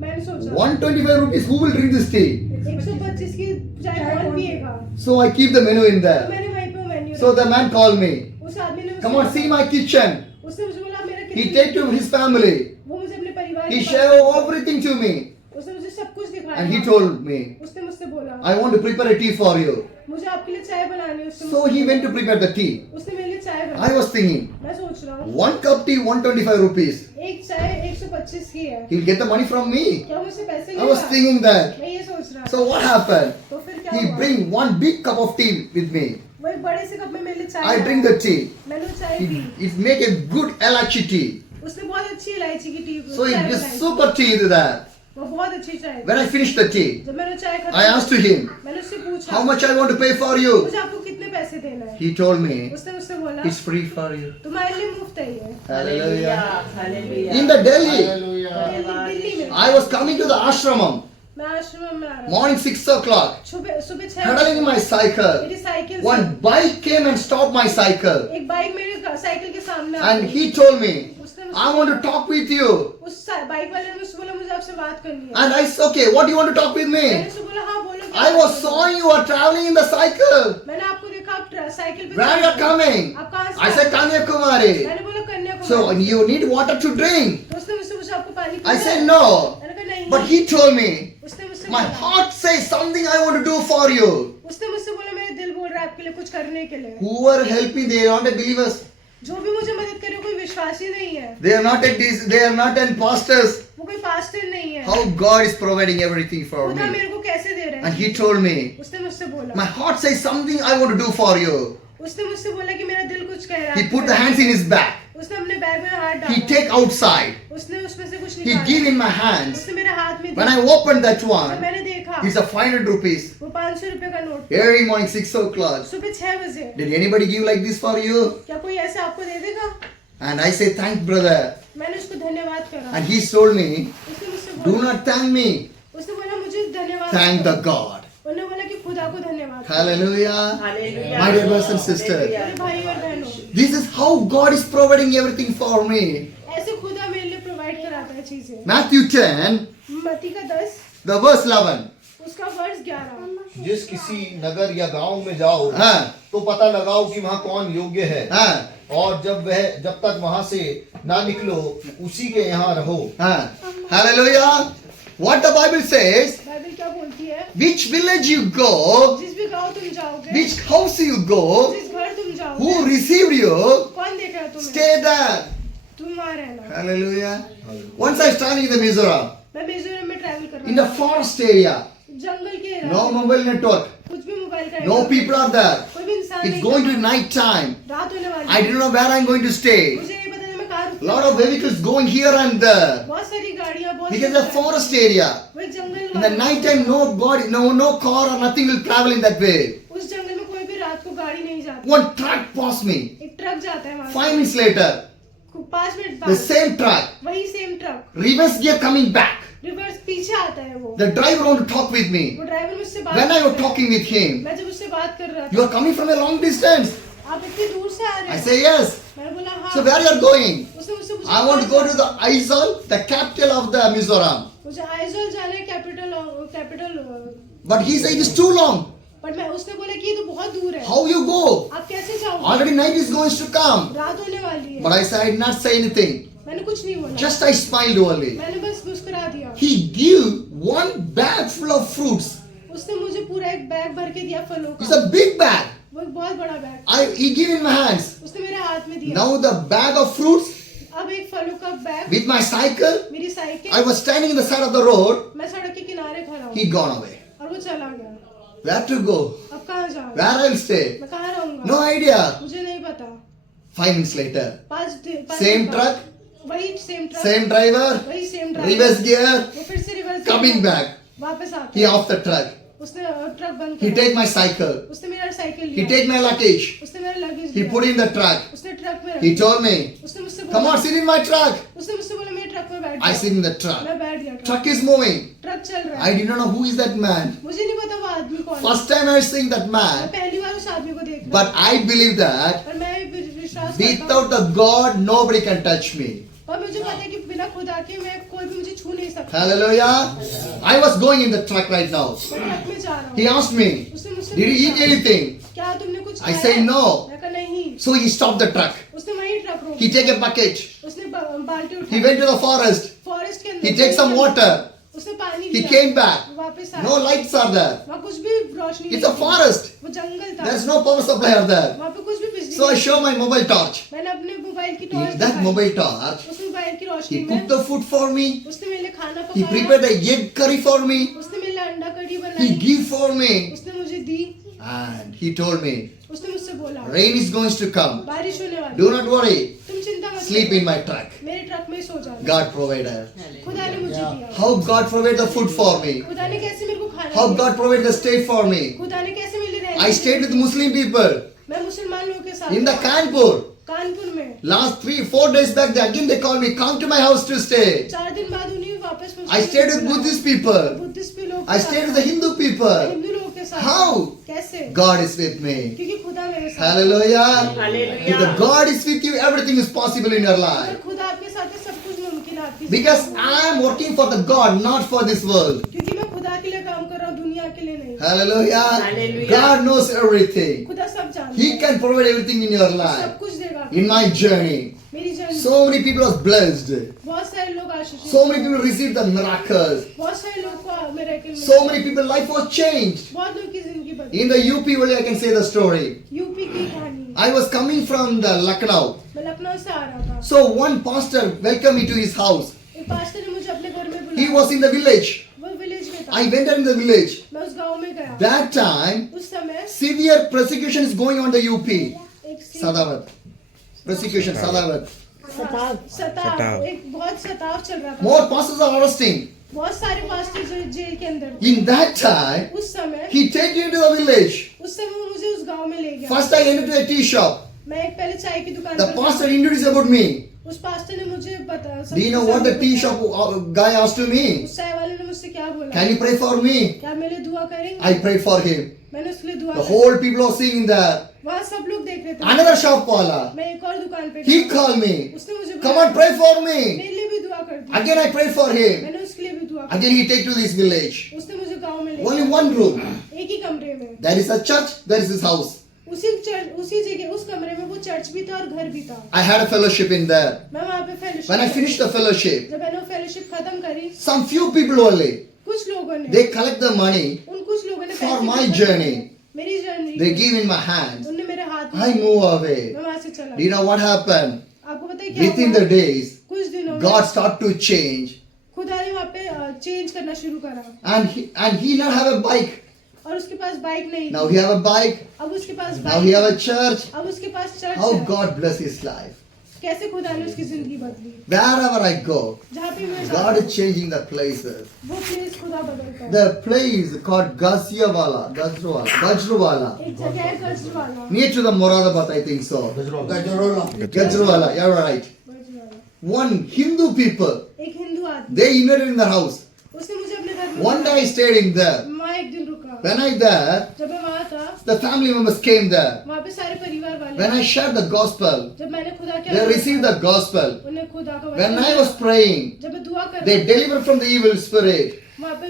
मैंने सोचा 125 rupees, who will drink this tea? 125 की चाय कौन पिएगा? So I keep the menu in तो there. मैंने वहीं पे menu So the man called me. उस आदमी ने Come on, see my kitchen. उसने मुझे बोला मेरा He kitchen take to his family. वो मुझे अपने परिवार He के share everything to me. पास- उसने मुझे सब कुछ दिखाया And he told me, उसने मुझसे बोला I want to prepare a tea for you. मुझे आपके लिए चाय बनानी है उसने So मुझसे he went to बोला। prepare the tea. उसने मेरे लिए चाय I बनाई was thinking, मैं सोच रहा हूँ one cup tea, 125 rupees. एक चाय 125 की है He'll get the money from me. क्या मुझसे पैसे I was लेगा? thinking that. मैं ये सोच रहा So था what happened? तो फिर क्या He हुआ? bring one big cup of tea with me. वो एक बड़े से कप में मेरे लिए चाय I लाया। drink the tea. मैंने वो चाय P It make a good elachi tea. उसने बहुत अच्छी इलायची की टी So चाय it is बनाई। super tea to that. वो बहुत अच्छी चाय थी। When I finished the tea, जब मैंने चाय खत्म I asked to him, मैंने उससे पूछा how much I want to pay for you? मुझे आपको कितने पैसे देना है? He told me, उसने मुझसे बोला it's free for you. तुम्हारे लिए मुफ्त है ये। Hallelujah. Hallelujah In the Delhi, Hallelujah. Delhi में I was coming to the ashramam, मैं आश्रम में आ रहा morning 6 o'clock, सुबह सुबह 6 pedaling my cycle. मेरी साइकिल से One bike came and stopped my cycle. एक बाइक मेरे साइकिल के सामने आ And गई। he told me, उसने I want to talk with you. उस बाइक वाले ने मुझसे बोला मुझे आपसे बात करनी है। And I said, okay, what do you want to talk with मैंने me? उससे बोला हाँ बोलो क्या I बात was करनी है? sawing you are traveling in the cycle. मैंने आपको देखा आप साइकिल पे Where you are coming? आप कहाँ से I said, आए? Kanyakumari. मैंने बोला Kanyakumari. So you need water to drink. तो उसने मुझसे पूछा आपको पानी I पीना said, है? no. मैंने कहा नहीं। But he told me, उसने मुझसे my बोला heart says something I want to do for you. उसने मुझसे बोला मेरे दिल बोल रहा है आपके लिए कुछ करने के लिए। Whoever help me, they are not a believers. जो भी मुझे मदद करे कोई विश्वासी नहीं है, They are not in pastors. वो कोई पास्टर नहीं है। How God is providing everything for खुदा me. मेरे को कैसे दे रहे And हैं? he told me, उसने मुझसे बोला my heart says something I want to do for you. उसने मुझसे बोला कि मेरा दिल कुछ कह रहा He है। put the hands in his back. उसने अपने बैग में हाथ He डाला। take outside. उसने उसमें से कुछ He निकाला। give in my hands. उसने मेरे हाथ में When दिया। I opened that जब one, मैंने देखा it's a 500 rupees. वो 500 रुपए का नोट, Early morning 6 o'clock. सुबह 6 बजे। Did anybody give like this for you? क्या कोई ऐसे आपको दे देगा? And I say, thank brother. मैंने उसको धन्यवाद करा। And he told me, उसने मुझसे do बोला, not thank me. उसने बोला मुझे धन्यवाद Thank करो। the God. उन्होंने बोला कि खुदा को धन्यवाद करो। Hallelujah. Hallelujah My dear brothers and sisters. मेरे भाई और बहनों, This is how God is providing everything for me. ऐसे खुदा मेरे लिए प्रोवाइड कराता है चीजें। Matthew 10, मत्ती का 10 the verse 11. उसका वर्ष 11। जिस किसी नगर या गांव में जाओ हाँ, तो पता लगाओ कि वहाँ कौन योग्य है, हाँ, और जब तक वहाँ से ना निकलो उसी के यहाँ रहो। हाँ. Hallelujah. What the Bible says, Bible क्या बोलती है? which village you go, जिस भी गांव तुम जाओगे, which house you go, जिस घर तुम जाओगे, who received you, कौन देख रहा है तुम्हें? stay there. तुम वहाँ रहना। Hallelujah. Once I was traveling in the Mizoram, मैं मिजोरम में ट्रैवल कर in रहा the forest area, था। जंगल के no इलाके में, mobile network, कुछ भी मोबाइल का no network people are there. कोई भी इंसान It's नहीं going to था। night time. रात होने वाली I है। don't know where I'm going to stay. मुझे नहीं पता था मैं कहाँ रुकूंगा। Lot of vehicles going here and there. बहुत सारी गाड़ियाँ, बहुत Because सारी the forest area. वो एक जंगल In the वाला- night time, no car or nothing will travel in that way. उस जंगल में कोई भी रात को गाड़ी नहीं जाती। One truck passed me. एक ट्रक जाता है वहाँ 5 minutes later, 5 मिनट the बाद same truck, वही same truck reverse gear coming back. Reverse पीछे आता है वो। The driver want to talk with me. वो ड्राइवर मुझसे बात When I कर was रहा है। talking with him, मैं जब उससे बात कर रहा you था, are coming from a long distance. आप इतनी दूर से आ रहे I हैं? say yes. मैंने बोला हाँ। So where you are going? उसने मुझसे पूछा I want to go to the Aizawl, the capital of the Mizoram. मुझे आइजोल जाना है, capital. But he said it is too long. पर मैं उसने बोला कि ये तो बहुत दूर है। How you go? आप कैसे जाओगे? Already night is going to come. रात होने वाली है। But I said I did not say anything. मैंने कुछ नहीं बोला। Just I smiled only. मैंने बस मुस्कुरा दिया। He gave one bag full of fruits. उसने मुझे पूरा एक बैग भर के दिया फलों It's का। a big bag. वो एक बहुत बड़ा bag. He gave in my hands. उसने मेरे हाथ में दिया। Now the bag of fruits अब एक फलों का बैग, with my cycle. मेरी cycle, I was standing in the side of the road. मैं सड़क के किनारे खड़ा हूँ He gone away. और वो चला गया। Where to go? अब कहाँ जाऊँ? Where I'll stay? मैं कहाँ रहूँगा? No idea. मुझे नहीं पता। 5 minutes later, 5 same truck, वही सेम ट्रक, same driver, वही सेम reverse gear, वो फिर से रिवर्स coming back. वापस आता He है। off the truck. उसने ट्रक बंद He किया। take my cycle. उसने मेरा साइकिल He लिया। take my luggage. उसने मेरा लगेज He लिया। put in the truck. उसने ट्रक में He रखा। told me, उसने मुझसे come बोला, on, sit in my truck. उसने मुझसे बोला मेरे ट्रक में बैठ I जाओ। sit in the truck. मैं बैठ गया truck. Truck is moving. Truck चल रहा I है। did not know who is that man. मुझे नहीं पता वो आदमी कौन है। First time I was seeing that मैं man. पहली बार उस आदमी को देख रहा But I believe that और मैं विश्वास करता हूँ। without the God, nobody can touch me. और मुझे पता है कि बिना खुदा के मैं कोई भी मुझे छू नहीं सकता। Hallelujah. I was going in the truck right now. मैं ट्रक में जा रहा He हूँ। asked me, उसने मुझसे did you eat पूछा, anything? क्या तुमने कुछ I खाया say है? no. मैं कहा नहीं। So he stopped the truck. उसने वही ट्रक रोक He दिया। take a bucket. उसने बाल्टी He उठाई। went to the forest. Forest के अंदर He take some water. उसने पानी He लिया। came back. वापस आया। No lights are there. वहाँ कुछ भी रोशनी It's a नहीं थी। forest. वो जंगल था। There's no power supply out there. वहाँ पे कुछ भी बिजली So I नहीं show my mobile torch. थी। मैंने अपने मोबाइल की टॉर्च In that दिखाई। mobile torch, उस मोबाइल की रोशनी he में cooked the food for me. उसने मेरे लिए खाना He पकाया। prepared the egg curry for me. उसने मेरे लिए अंडा कढ़ी He बनाई। gave for me. उसने मुझे दी। And he told me, उसने मुझसे बोला rain is going to come. बारिश होने वाली Do not worry. तुम चिंता मत Sleep करो। in my truck. मेरे ट्रक में ही सो जाना। God provider. खुदा ने मुझे किया। How God provided the food for me. खुदा ने कैसे मेरे को खाना How दिया। God provided the state for me. खुदा ने कैसे मेरे लिए रहने I stayed with Muslim people मैं मुसलमान लोगों के साथ in the Kanpur. कानपुर में Last 3-4 days back, again they called me, come to my house to stay. 4 दिन बाद उन्हें वापस I stayed with Buddhist people. Buddhist भी लोग I stayed with the Hindu people. Hindu लोगों के साथ How? कैसे God is with me. क्योंकि खुदा मेरे साथ Hallelujah. Hallelujah. If the God is with you, everything is possible in your अगर life. खुदा आपके साथ है सब कुछ मुमकिन है आपके Because साथ। I am working for the God, not for this world. क्योंकि मैं खुदा के लिए काम कर रहा हूँ दुनिया के लिए नहीं। Hallelujah. Hallelujah. God knows everything. खुदा सब जानता He है can provide everything in your सब life. कुछ देगा In my journey, मेरी journey so many people are blessed. बहुत सारे लोग आशीषित So many people received the miracles. बहुत सारे लोग को miracle So many people's life was changed. बहुत लोग की जिंदगी बदली In the UP only I can say the story. UP की कहानी I was coming from the Lucknow. मैं लखनऊ से आ रहा था So one pastor welcomed me to his house. एक पास्टर ने मुझे अपने घर में He बुलाया was in the village. वो विलेज में था I went in the village. मैं उस गांव में गया That time, उस समय severe persecution is going on the UP. एक Sadavat. Persecution, Sadavat. सताव एक बहुत सताव चल रहा था More pastors are arresting. बहुत सारे पास्टर जो जेल के अंदर थे। In that time, उस समय he take me to the village. उस समय वो मुझे उस गांव में ले गया First I entered to a tea shop. मैं एक पहले चाय की दुकान The पर pastor गया। introduced about me. उस पास्टर ने मुझे बता Do you know what the tea shop guy asked to me? उस चाय वाले ने मुझसे क्या बोला Can you pray for me? क्या मेरे लिए दुआ करेंगे I prayed for him. मैंने उसके लिए दुआ The करी। whole people are singing there. वहाँ सब लोग देख रहे थे Another shop wala. मैं एक और दुकान पे He गया। called me. उसने मुझे Come बुलाया। on, pray for me. मेरे लिए भी दुआ कर दी Again I prayed for him. मैंने उसके लिए भी दुआ कर Again he take to this village. दी। उसने मुझे गांव में ले Only गया one room. एक ही कमरे में There is a church, there is his house. उसी जगह उस कमरे में वो चर्च भी था और घर भी था I had a fellowship in there. मैं वहाँ पे fellowship When I finished the fellowship, जब मैंने फेलोशिप खत्म करी some few people only, कुछ लोगों ने they collect the money उन कुछ लोगों ने for पैसे my इकट्ठा journey. किए। मेरी journey They give in my hands. उनने मेरे हाथ में I move away. मैं वहाँ से चला Do you know what happened? आपको पता है क्या Within हुआ? the days, कुछ दिनों में God started to change. खुदा ने वहाँ पे चेंज करना शुरू करा And he not have a bike. और उसके पास बाइक नहीं Now थी। he have a bike. अब उसके पास Now he have a bike church. अब उसके पास चर्च How है। God bless his life. कैसे खुदा ने उसकी जिंदगी बदली Wherever I go, जहाँ पे मैं God जाता is changing the places. हूँ, वो प्लेस खुदा बदलता है The place called Gajrawala. एक जगह है गजरवाला Near to the Moradabad, I think so. Gajrawala, you're right. गजरवाला। One Hindu people, एक हिंदू आदमी they invited in the house. उसने मुझे अपने घर में One day I stayed in there. मैं वहाँ एक दिन रुका When I there, जब मैं वहाँ था the family members came there. वहाँ पे सारे परिवार वाले When I shared the gospel, जब मैंने खुदा के they received the gospel. उन्हें खुदा का When वचन I was praying, जब मैं दुआ कर they delivered from the evil spirit. वहाँ पे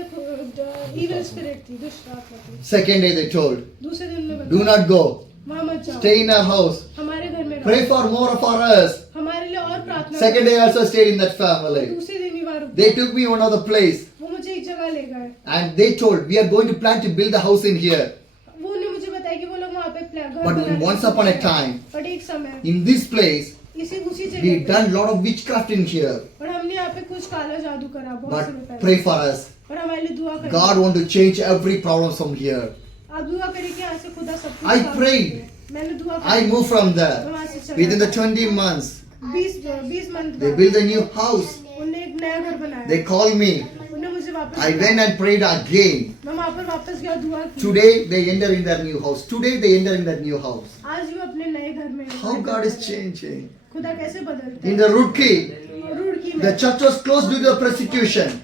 इविल स्पिरिट थी दुष्ट आत्मा थी Second day they told, दूसरे दिन में do not go. वहाँ मत जाओ Stay in our house. हमारे घर में Pray रहो for more for us. हमारे लिए और प्रार्थना Second day I also stayed in that family. दूसरे दिन भी वहाँ रुक They took me one of the place वो मुझे एक जगह ले गए and they told, we are going to plan to build a house in here. वो उन्हें मुझे बताया कि वो लोग वहाँ पे घर But बनाने once की upon a सोच रहे हैं। time, बट एक समय in this place, इसी उसी we जगह पे done lot of witchcraft in here. और हमने यहाँ पे कुछ काला जादू करा बहुत समय But पहले pray for us. और हमारे लिए दुआ करें God want to change every problem from here. आप दुआ करें कि यहाँ से खुदा सब कुछ I काम prayed. करे। मैंने दुआ I करी moved from मैं there. वहाँ से चला Within the 20 months, 20 month they built a new house. उन्होंने एक नया घर बनाया They called me. उन्होंने मुझे वापस I went and prayed again. मैं वहाँ पर वापस गया दुआ की Today they enter in their new house. Today they enter in their new house. आज भी अपने नए घर में How God is changing. खुदा कैसे बदलता In है the Roorkee, रुड़की the में church was closed due to the persecution.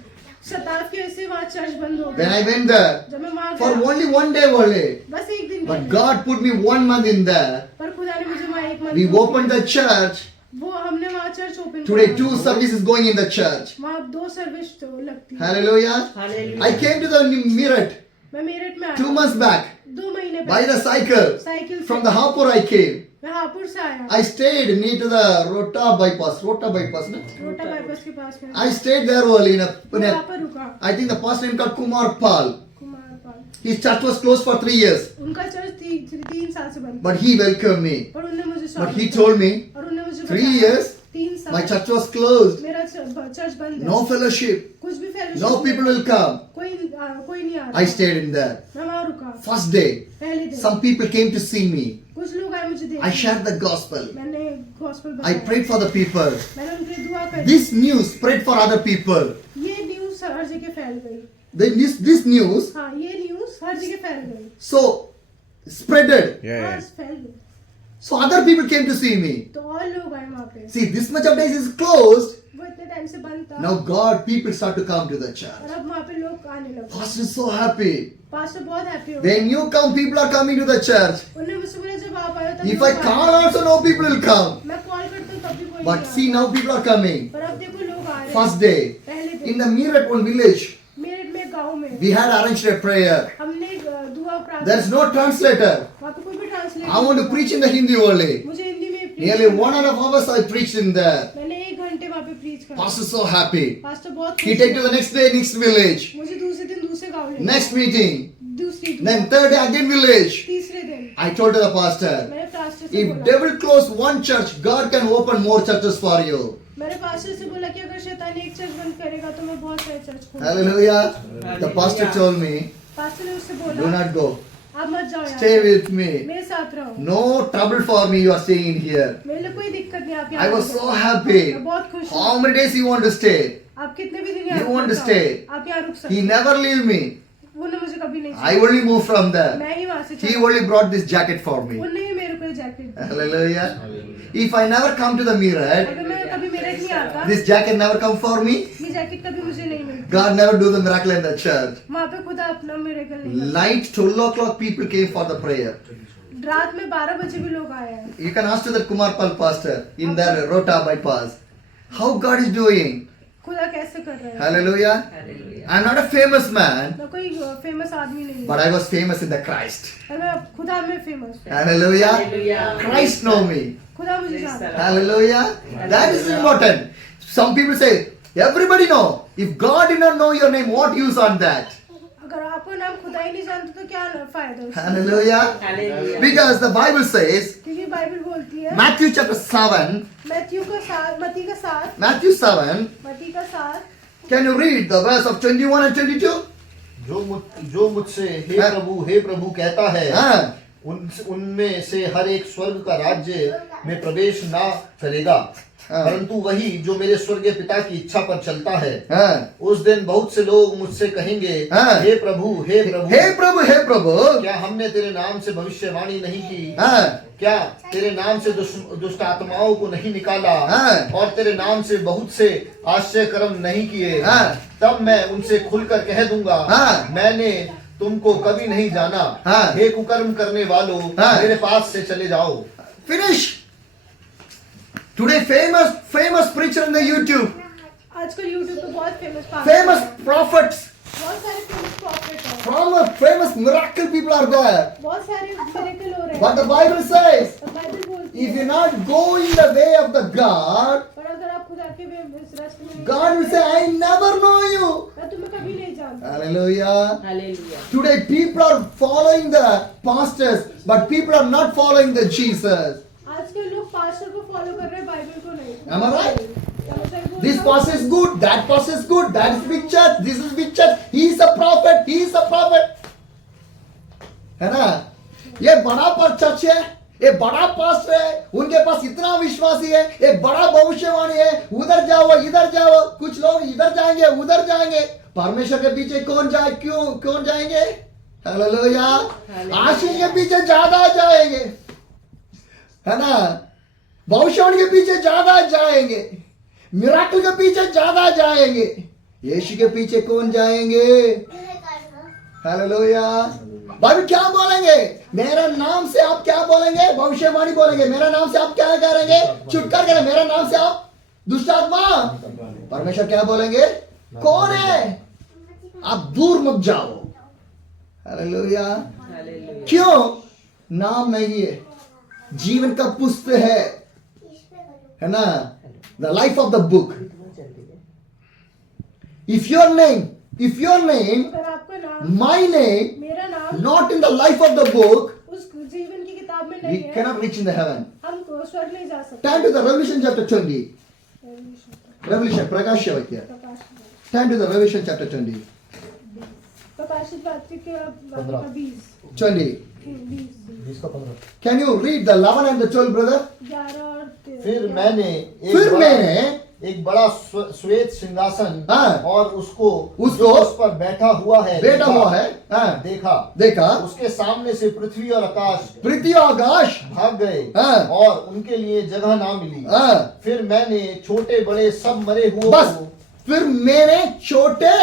शताब के ऐसे वहाँ चर्च बंद हो When गया I went there, जब मैं वहाँ for गया only one day only. बस एक दिन But के लिए। God put me 1 month in there. पर खुदा ने मुझे वहाँ एक We month opened the church. वो हमने वहाँ church open Today 2 services going in the church. वहाँ 2 सर्विस तो लगती है Hallelujah. Hallelujah. I came to the Meerut मैं मेरठ में 2 आया months back 2 महीने by the पहले cycle. साइकिल से From the Hapur I came. मैं हापुड़ से आया I stayed near to the Rota bypass. Rota bypass, no? रोटा बाईपास के पास में I stayed there only in मैं a वहाँ पर रुका I think the pastor name called Kumar Pal. Kumar Pal His church was closed for 3 years. उनका चर्च 3 साल से बंद But he welcomed me. और उन्होंने मुझे But स्वागत he किया। told me, और उन्होंने मुझे 3 बताया, years, 3 साल my church was closed. मेरा चर्च बंद है No fellowship. कुछ भी fellowship No people will come. कोई नहीं आ I stayed in there. मैं वहाँ रुका First day, पहले दिन some people came to see me. कुछ लोग आए मुझे I देखने shared the gospel. मैंने gospel I prayed for the people. मैंने उनके लिए दुआ कर This news spread for other people. ये न्यूज़ फैल गई। this news हाँ, ये न्यूज हर जगह फैल गई। so spreaded. हाँ, फैल गई। So other people came to see me. तो और लोग आए वहाँ पे। See, this much of days is closed. वो इतने टाइम से बंद था। Now God, people start to come to the church. और अब वहाँ पे लोग आने लगे। Pastor is so happy. Pastor बहुत हैप्पी हो When you come, people are coming to the church. उन्होंने मुझसे बोला जब आप आए तब If I call also, no people will come. मैं कॉल करता हूँ तब भी कोई But नहीं see, now people are coming. पर अब देखो लोग आ रहे हैं। First day, पहले in दिन the Meerut one village, Meerut में गांव में we had arranged a prayer. हमने दुआ प्रार्थना। There is no translator. वहाँ पे कोई भी translator. I want to preach in the Hindi only. मुझे हिंदी में preach Nearly करना 1.5 hours I preached in there. मैंने 1 घंटे वहाँ पे प्रीच करा। Pastor so happy. पास्टर बहुत He take to the next day, next village. मुझे दूसरे दिन दूसरे गांव ले Next meeting. दूसरी Then third day again village. तीसरे दिन I told to the pastor, मैंने पास्टर से if बोला devil close one church, God can open more churches for you. मैंने पास्टर से बोला कि अगर शैतान एक चर्च बंद करेगा तो मैं बहुत सारे चर्च खोलूंगा। Hallelujah. The pastor told me, pastor ने उससे do बोला not go. आप मत जाओ यहाँ Stay with me. मेरे साथ रहो। No trouble for me you are staying here. मेरे लिए कोई दिक्कत नहीं, आप I यहाँ was रुको। so happy. मैं बहुत खुश How हूँ। many days you want to stay? आप कितने भी दिन You यहाँ want to रुक stay? सकते हो। आप यहाँ रुक सकते He हो। never leave me. उन्होंने मुझे कभी नहीं I only moved from there. मैं ही वहाँ से He चला। only brought this jacket for me. उन्होंने ही मेरे को jacket the. Hallelujah. If I never come to the mirror, अगर मैं कभी मेरठ नहीं आता this jacket never come for me. ये जैकेट कभी मुझे नहीं मिलती। God never do the miracle in the church. वहाँ पे खुदा अपना मिरेकल नहीं करता। Night 12 o'clock people came for the prayer. रात में 12 बजे भी लोग आए हैं। You can ask to that Kumar Pal pastor in their Rota bypass. How God is doing. खुदा कैसे कर रहे हैं। Hallelujah. I'm not a famous man, मैं कोई फेमस आदमी नहीं but हूँ, I was famous in the Christ. पर मैं खुदा में फेमस हूँ। Hallelujah. Hallelujah. Christ know me. खुदा मुझे जानता है। Hallelujah. That is important. Some people say, everybody know. If God did not know your name, what use on that? अगर आपको नाम खुदा ही नहीं जानता तो क्या फायदा उसका? Hallelujah. Hallelujah. Because the Bible says, क्योंकि बाइबल बोलती है Matthew chapter 7, मत्ती का 7 Matthew 7, मत्ती का 7 can you read the verse of 21 and 22? जो मुझसे हे प्रभु कहता है हाँ. उनमें से हर एक स्वर्ग का राज्य में प्रवेश ना करेगा, हाँ. परंतु वही जो मेरे स्वर्गीय पिता की इच्छा पर चलता है। हाँ. उस दिन बहुत से लोग मुझसे कहेंगे, हाँ. हे प्रभु हे प्रभु, क्या हमने तेरे नाम से भविष्यवाणी नहीं की? हाँ. क्या तेरे नाम से दुष्ट आत्माओं को नहीं निकाला? हाँ. और तेरे नाम से बहुत से आश्चर्य कर्म नहीं किए? हाँ. तब मैं उनसे खुलकर कह दूंगा, हाँ. मैंने तुमको कभी नहीं जाना। हाँ. हे कुकर्म करने वालों, हाँ. मेरे पास से चले जाओ। Finish. Today famous preacher in the YouTube, आजकल YouTube पे बहुत famous prophets, बहुत सारे फेमस प्रॉफिट हैं, famous miracle people are there. बहुत सारे मिरेकल हो रहे हैं। But the Bible says, और बाइबल बोलती if है you not go in the way of the God, पर अगर आप खुदा के इस रास्ते में नहीं God will say, I never know you. मैं तुम्हें कभी नहीं जानता। Hallelujah. Hallelujah. Today people are following the pastors, but people are not following the Jesus. आजकल लोग पास्टर को फॉलो कर रहे हैं, बाइबल को नहीं। Am I right? क्या मैं सही बोल This रहा हूँ? pastor is good, that pastor is good, that is big church, this is big church, he is a prophet, he is a prophet. है ना? ये बड़ा पर चर्च है, ये बड़ा पास्टर है, उनके पास इतना विश्वासी है, एक बड़ा भविष्यवाणी है, उधर जाओ इधर जाओ, कुछ लोग इधर जाएंगे उधर जाएंगे, परमेश्वर के पीछे कौन जाएंगे? हालेलुया। आशीष के पीछे ज्यादा जाएंगे, है ना? भविष्यवाणी के पीछे ज्यादा जाएंगे, मिराकल के पीछे ज्यादा जाएंगे, यीशु के पीछे कौन जाएंगे? हालेलुया। बाइबल क्या बोलेंगे? मेरा नाम से आप क्या बोलेंगे? भविष्यवाणी बोलेंगे। मेरा नाम से आप क्या करेंगे? छुटकारा करेंगे। मेरा नाम से आप दुष्ट आत्मा। परमेश्वर क्या बोलेंगे? कौन है? आप दूर मत जाओ। हालेलुया। Hallelujah. क्यों? नाम नहीं है, जीवन का पुस्तक है ना? The life of the book. If your name, अगर आपका नाम, my name, मेरा नाम not in the life of the book, उस जीवन की किताब में we नहीं है, cannot reach in the heaven. हम स्वर्ग नहीं जा सकते। Turn to the Revelation chapter 20. Revelation, Prakashya Vaitya. Turn to the Revelation chapter 20. प्रकाशित वाक्य के 20 20. Can you read the 11 and the 12, brother? 11 और 13। फिर मैंने एक बड़ा श्वेत सिंहासन हाँ। और उसको उसको जो उस पर बैठा हुआ है बैठा हुआ है, हाँ। देखा उसके सामने से पृथ्वी और आकाश पृथ्वी आकाश भाग गए हाँ। और उनके लिए जगह ना मिली। हाँ। फिर मैंने छोटे बड़े सब मरे हुए बस फिर मैंने छोटे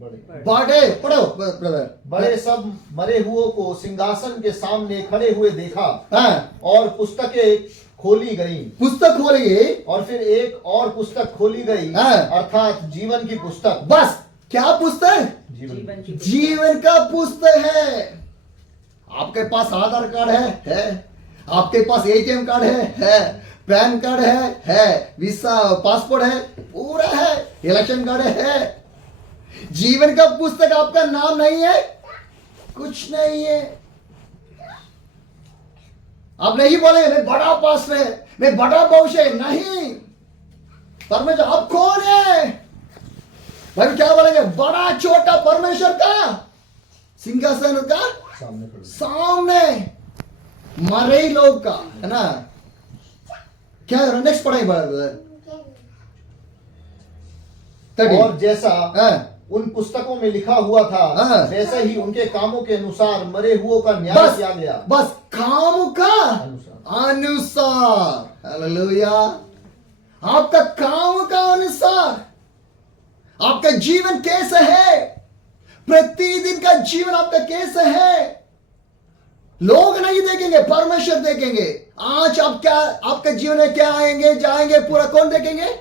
बड़े पढ़ो ब्रदर बड़े सब मरे हुओं को सिंहासन के सामने खड़े हुए देखा हाँ। और पुस्तकें खोली गई। पुस्तक खोली गई और फिर एक और पुस्तक खोली गई हाँ। अर्थात जीवन की पुस्तक। बस क्या पुस्तक? जीवन की जीवन का पुस्तक है। आपके पास आधार कार्ड है? आपके पास एटीएम कार्ड है? पैन कार्ड है? वीसा पासपोर्ट है? पूरा है। इलेक्शन कार्ड है? जीवन का पुस्तक आपका नाम नहीं है? कुछ नहीं है। आप नहीं बोलेंगे मैं बड़ा पास है, मैं बड़ा भविष्य है, नहीं। परमेश्वर आप कौन है भाई? क्या बोलेंगे? बड़ा छोटा परमेश्वर का सिंहासन का सामने मरे लोग का है ना। क्या है नेक्स्ट पढ़ाई बड़ा और जैसा उन पुस्तकों में लिखा हुआ था वैसा ही उनके कामों के अनुसार मरे हुओं का न्याय किया गया। बस काम का अनुसार। हालेलुया। आपका काम का अनुसार आपका जीवन कैसा है? प्रतिदिन का जीवन आपका कैसा है? लोग नहीं देखेंगे, परमेश्वर देखेंगे। आज आप क्या आपका जीवन में क्या आएंगे जाएंगे पूरा कौन देखेंगे?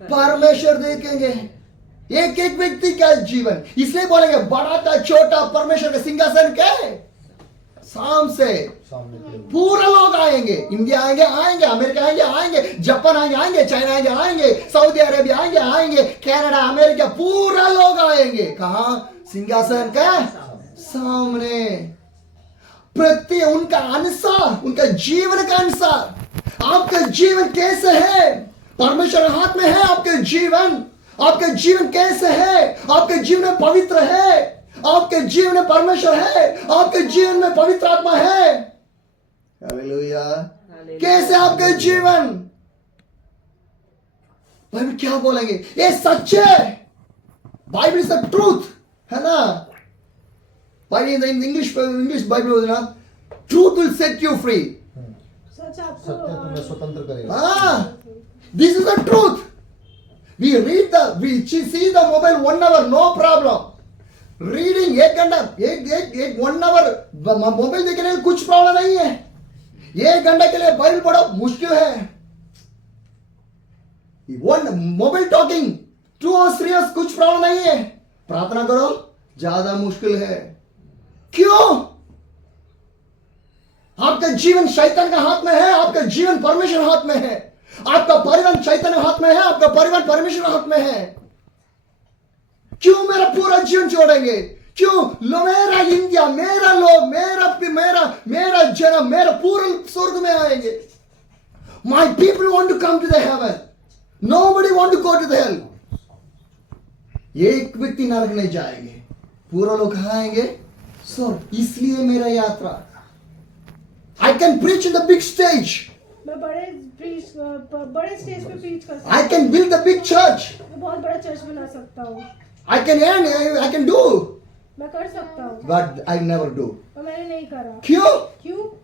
परमेश्वर देखेंगे। एक एक व्यक्ति का जीवन। इसलिए बोलेंगे बड़ा का छोटा परमेश्वर का सिंहासन के सामने पूरा लोग आएंगे। इंडिया आएंगे, अमेरिका आएंगे, जापान आएंगे, चाइना आएंगे, सऊदी अरेबिया आएंगे, कनाडा, अमेरिका, पूरा लोग आएंगे। कहा? सिंहासन का सामने। प्रति उनका अनुसार, उनका जीवन का अनुसार आपका जीवन कैसे है? परमेश्वर हाथ में है आपके जीवन। आपका जीवन कैसे है? आपके जीवन में पवित्र है? आपके जीवन में परमेश्वर है? आपके जीवन में पवित्र आत्मा है? हालेलुया। कैसे आपका जीवन? बाइबल क्या बोलेंगे? ये सच है। बाइबल इज द ट्रूथ, है ना। बाइबल इन इंग्लिश बाइबल ना, truth will set you free. सच आपको सत्य तुम्हें स्वतंत्र करेगा। हाँ, this is the truth. We see the mobile 1 hour, no problem. Reading 1 घंटा, 1 hour मोबाइल देखने में कुछ प्रॉब्लम नहीं है। 1 घंटा के लिए बाइबल पढ़ो मुश्किल है। मोबाइल टॉकिंग 2 hours 3 hours कुछ प्रॉब्लम नहीं है। प्रार्थना करो ज्यादा मुश्किल है। क्यों? आपका जीवन शैतान का हाथ में है, आपका जीवन परमेश्वर हाथ में है। आपका परिवार शैतान के हाथ में है, आपका परिवार परमेश्वर हाथ में है। क्यों मेरा पूरा जीवन छोड़ेंगे? क्यों? मेरा इंडिया, मेरा लोग, मेरा जन्म, मेरा पूरा स्वर्ग में आएंगे। My people want to come to the heaven. Nobody want to go to the hell. एक व्यक्ति नरक नहीं जाएंगे, पूरा लोग आएंगे स्वर्ग। इसलिए मेरा यात्रा। I can preach in the big stage. मैं बड़े स्टेज पे प्रीच कर सकता हूँ। I can build the big church. मैं बहुत बड़ा चर्च बना सकता हूँ। I can do. मैं कर सकता हूँ। But I never do. और मैंने नहीं करा। क्यों?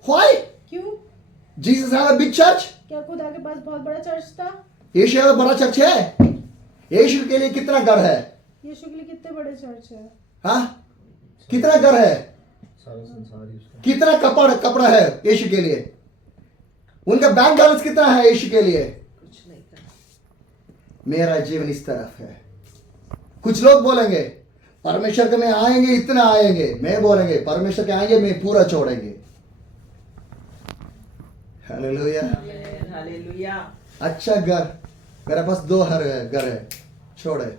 Why? क्यों? Jesus have a big church. क्या खुदा के पास बहुत बड़ा चर्च था? यीशु का बड़ा चर्च है। यीशु के लिए कितना घर है? यीशु के लिए कितने बड़े चर्च है? हाँ? कितना घर है? सारा संसार ही उसका। कितना कपड़ा है यीशु के लिए? उनका बैंक बैलेंस कितना है यीशु के लिए? कुछ नहीं करना। मेरा जीवन इस तरफ है। कुछ लोग बोलेंगे परमेश्वर के में आएंगे, इतना आएंगे। मैं बोलेंगे परमेश्वर के आएंगे, मैं पूरा छोड़ेंगे। हालेलुया। हालेलुया। अच्छा घर, मेरे पास 2 घर है, छोड़े।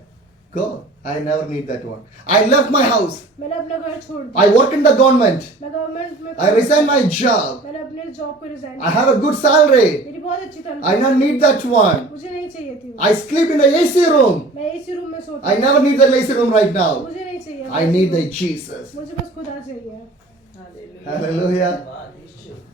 Go. I never need that one. I left my house. मैंने अपना घर छोड़ दिया। I work in the government. मैं गवर्नमेंट में I resign my job. मैंने अपने जॉब को resign I have a good salary. मेरी बहुत अच्छी तनख्वाह। I don't need that one. मुझे नहीं चाहिए थी। I sleep in the AC room. मैं एसी रूम में सोती I never need the AC room right now. मुझे नहीं चाहिए। I need the Jesus. मुझे बस खुदा चाहिए। Hallelujah.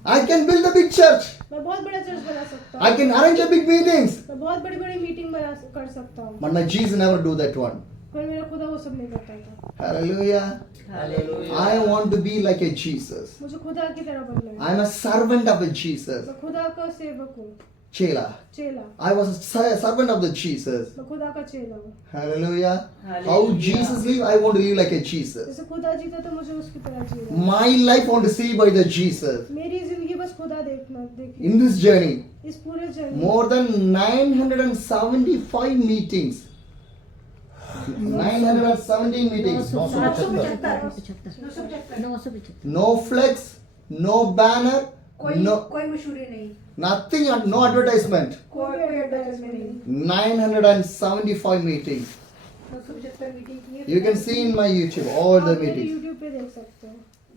I can build a big church. मैं बहुत बड़ा चर्च बना सकता हूँ, I can arrange a big meetings. मैं बहुत बड़ी बड़ी मीटिंग कर सकता हूँ, But my Jesus never do that one. पर मेरा खुदा वो सब नहीं करता था। Hallelujah. I want to be like a Jesus. मुझे खुदा की तरह बनना है, I am a servant of a Jesus. मैं खुदा का सेवक हूँ, Chela. चेला, I was a servant of the Jesus. मैं खुदा का चेला हूँ। Hallelujah. How Hallelujah. Jesus live, I want to live like a Jesus. जैसे खुदा जीता तो मुझे उसकी तरह जीना है। My life I want to see by the Jesus. मेरी जिंदगी बस खुदा देखी In this journey, इस पूरे journey more than 975 meetings. 917 meetings. 975 No flex, no banner, no कोई मशहूरी नहीं, nothing, no advertisement. कोई एडवर्टाइजमेंट नहीं। 975 meetings. 975 मीटिंग की है। You can see in my YouTube all the आप मेरे meetings. YouTube पे देख सकते हो।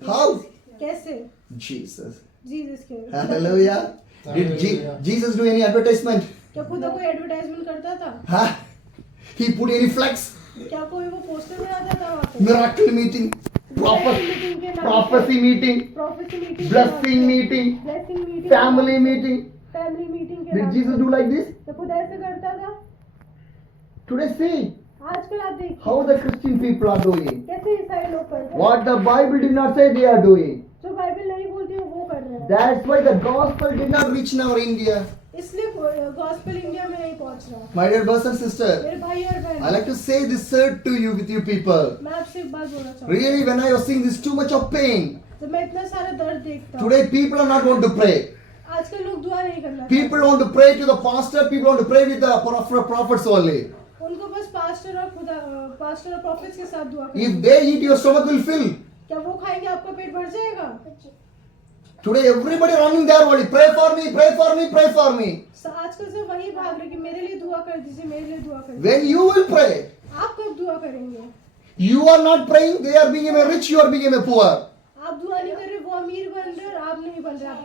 How? कैसे? Jesus. जीसस के। Hallelujah. Did Jesus do any advertisement? क्या खुदा कोई एडवर्टाइजमेंट करता था? Huh? He put any flex? क्या कोई वो पोस्टर बनाता था वहाँ पे? Miracle meeting, मीटिंग के नाम prophecy meeting, prophecy meeting, blessing meeting, blessing meeting, family meeting. Family meeting के Did नाम Jesus do like this? तो खुदा ऐसे करता था। Today see आजकल आप देखिए how the Christian people are doing. कैसे ईसाई लोग करते हैं। What the Bible did not say they are doing. जो बाइबल नहीं बोलती वो कर रहे हैं। That's why the gospel did not reach in our India. इसलिए गॉस्पेल इंडिया में नहीं पहुंच रहा। My dear brothers and sisters, मेरे भाई और I बहन, like to say this word to you with you people. मैं आपसे एक बात बोलना चाहूँ। Really, when I was seeing this too much of pain, जब मैं इतना सारा दर्द देखता हूँ, today people are not want to pray. आजकल लोग दुआ नहीं करना People want to pray to the pastor, people want to pray with the prophets only. चाहते। उनको बस पास्टर और प्रॉफिट्स के साथ दुआ If करना। they eat, your stomach will fill. क्या वो खाएंगे आपका पेट भर जाएगा? Today everybody running there only, pray for me, pray for me, pray for me. आजकल से वही भाग रहे कि मेरे लिए दुआ कर दीजिए, मेरे लिए दुआ कर दीजिए। When you will pray, आप कब दुआ करेंगे? you are not praying, they are becoming rich, you are becoming poor. आप दुआ नहीं कर रहे, वो अमीर बन रहे और आप नहीं बन रहे, आप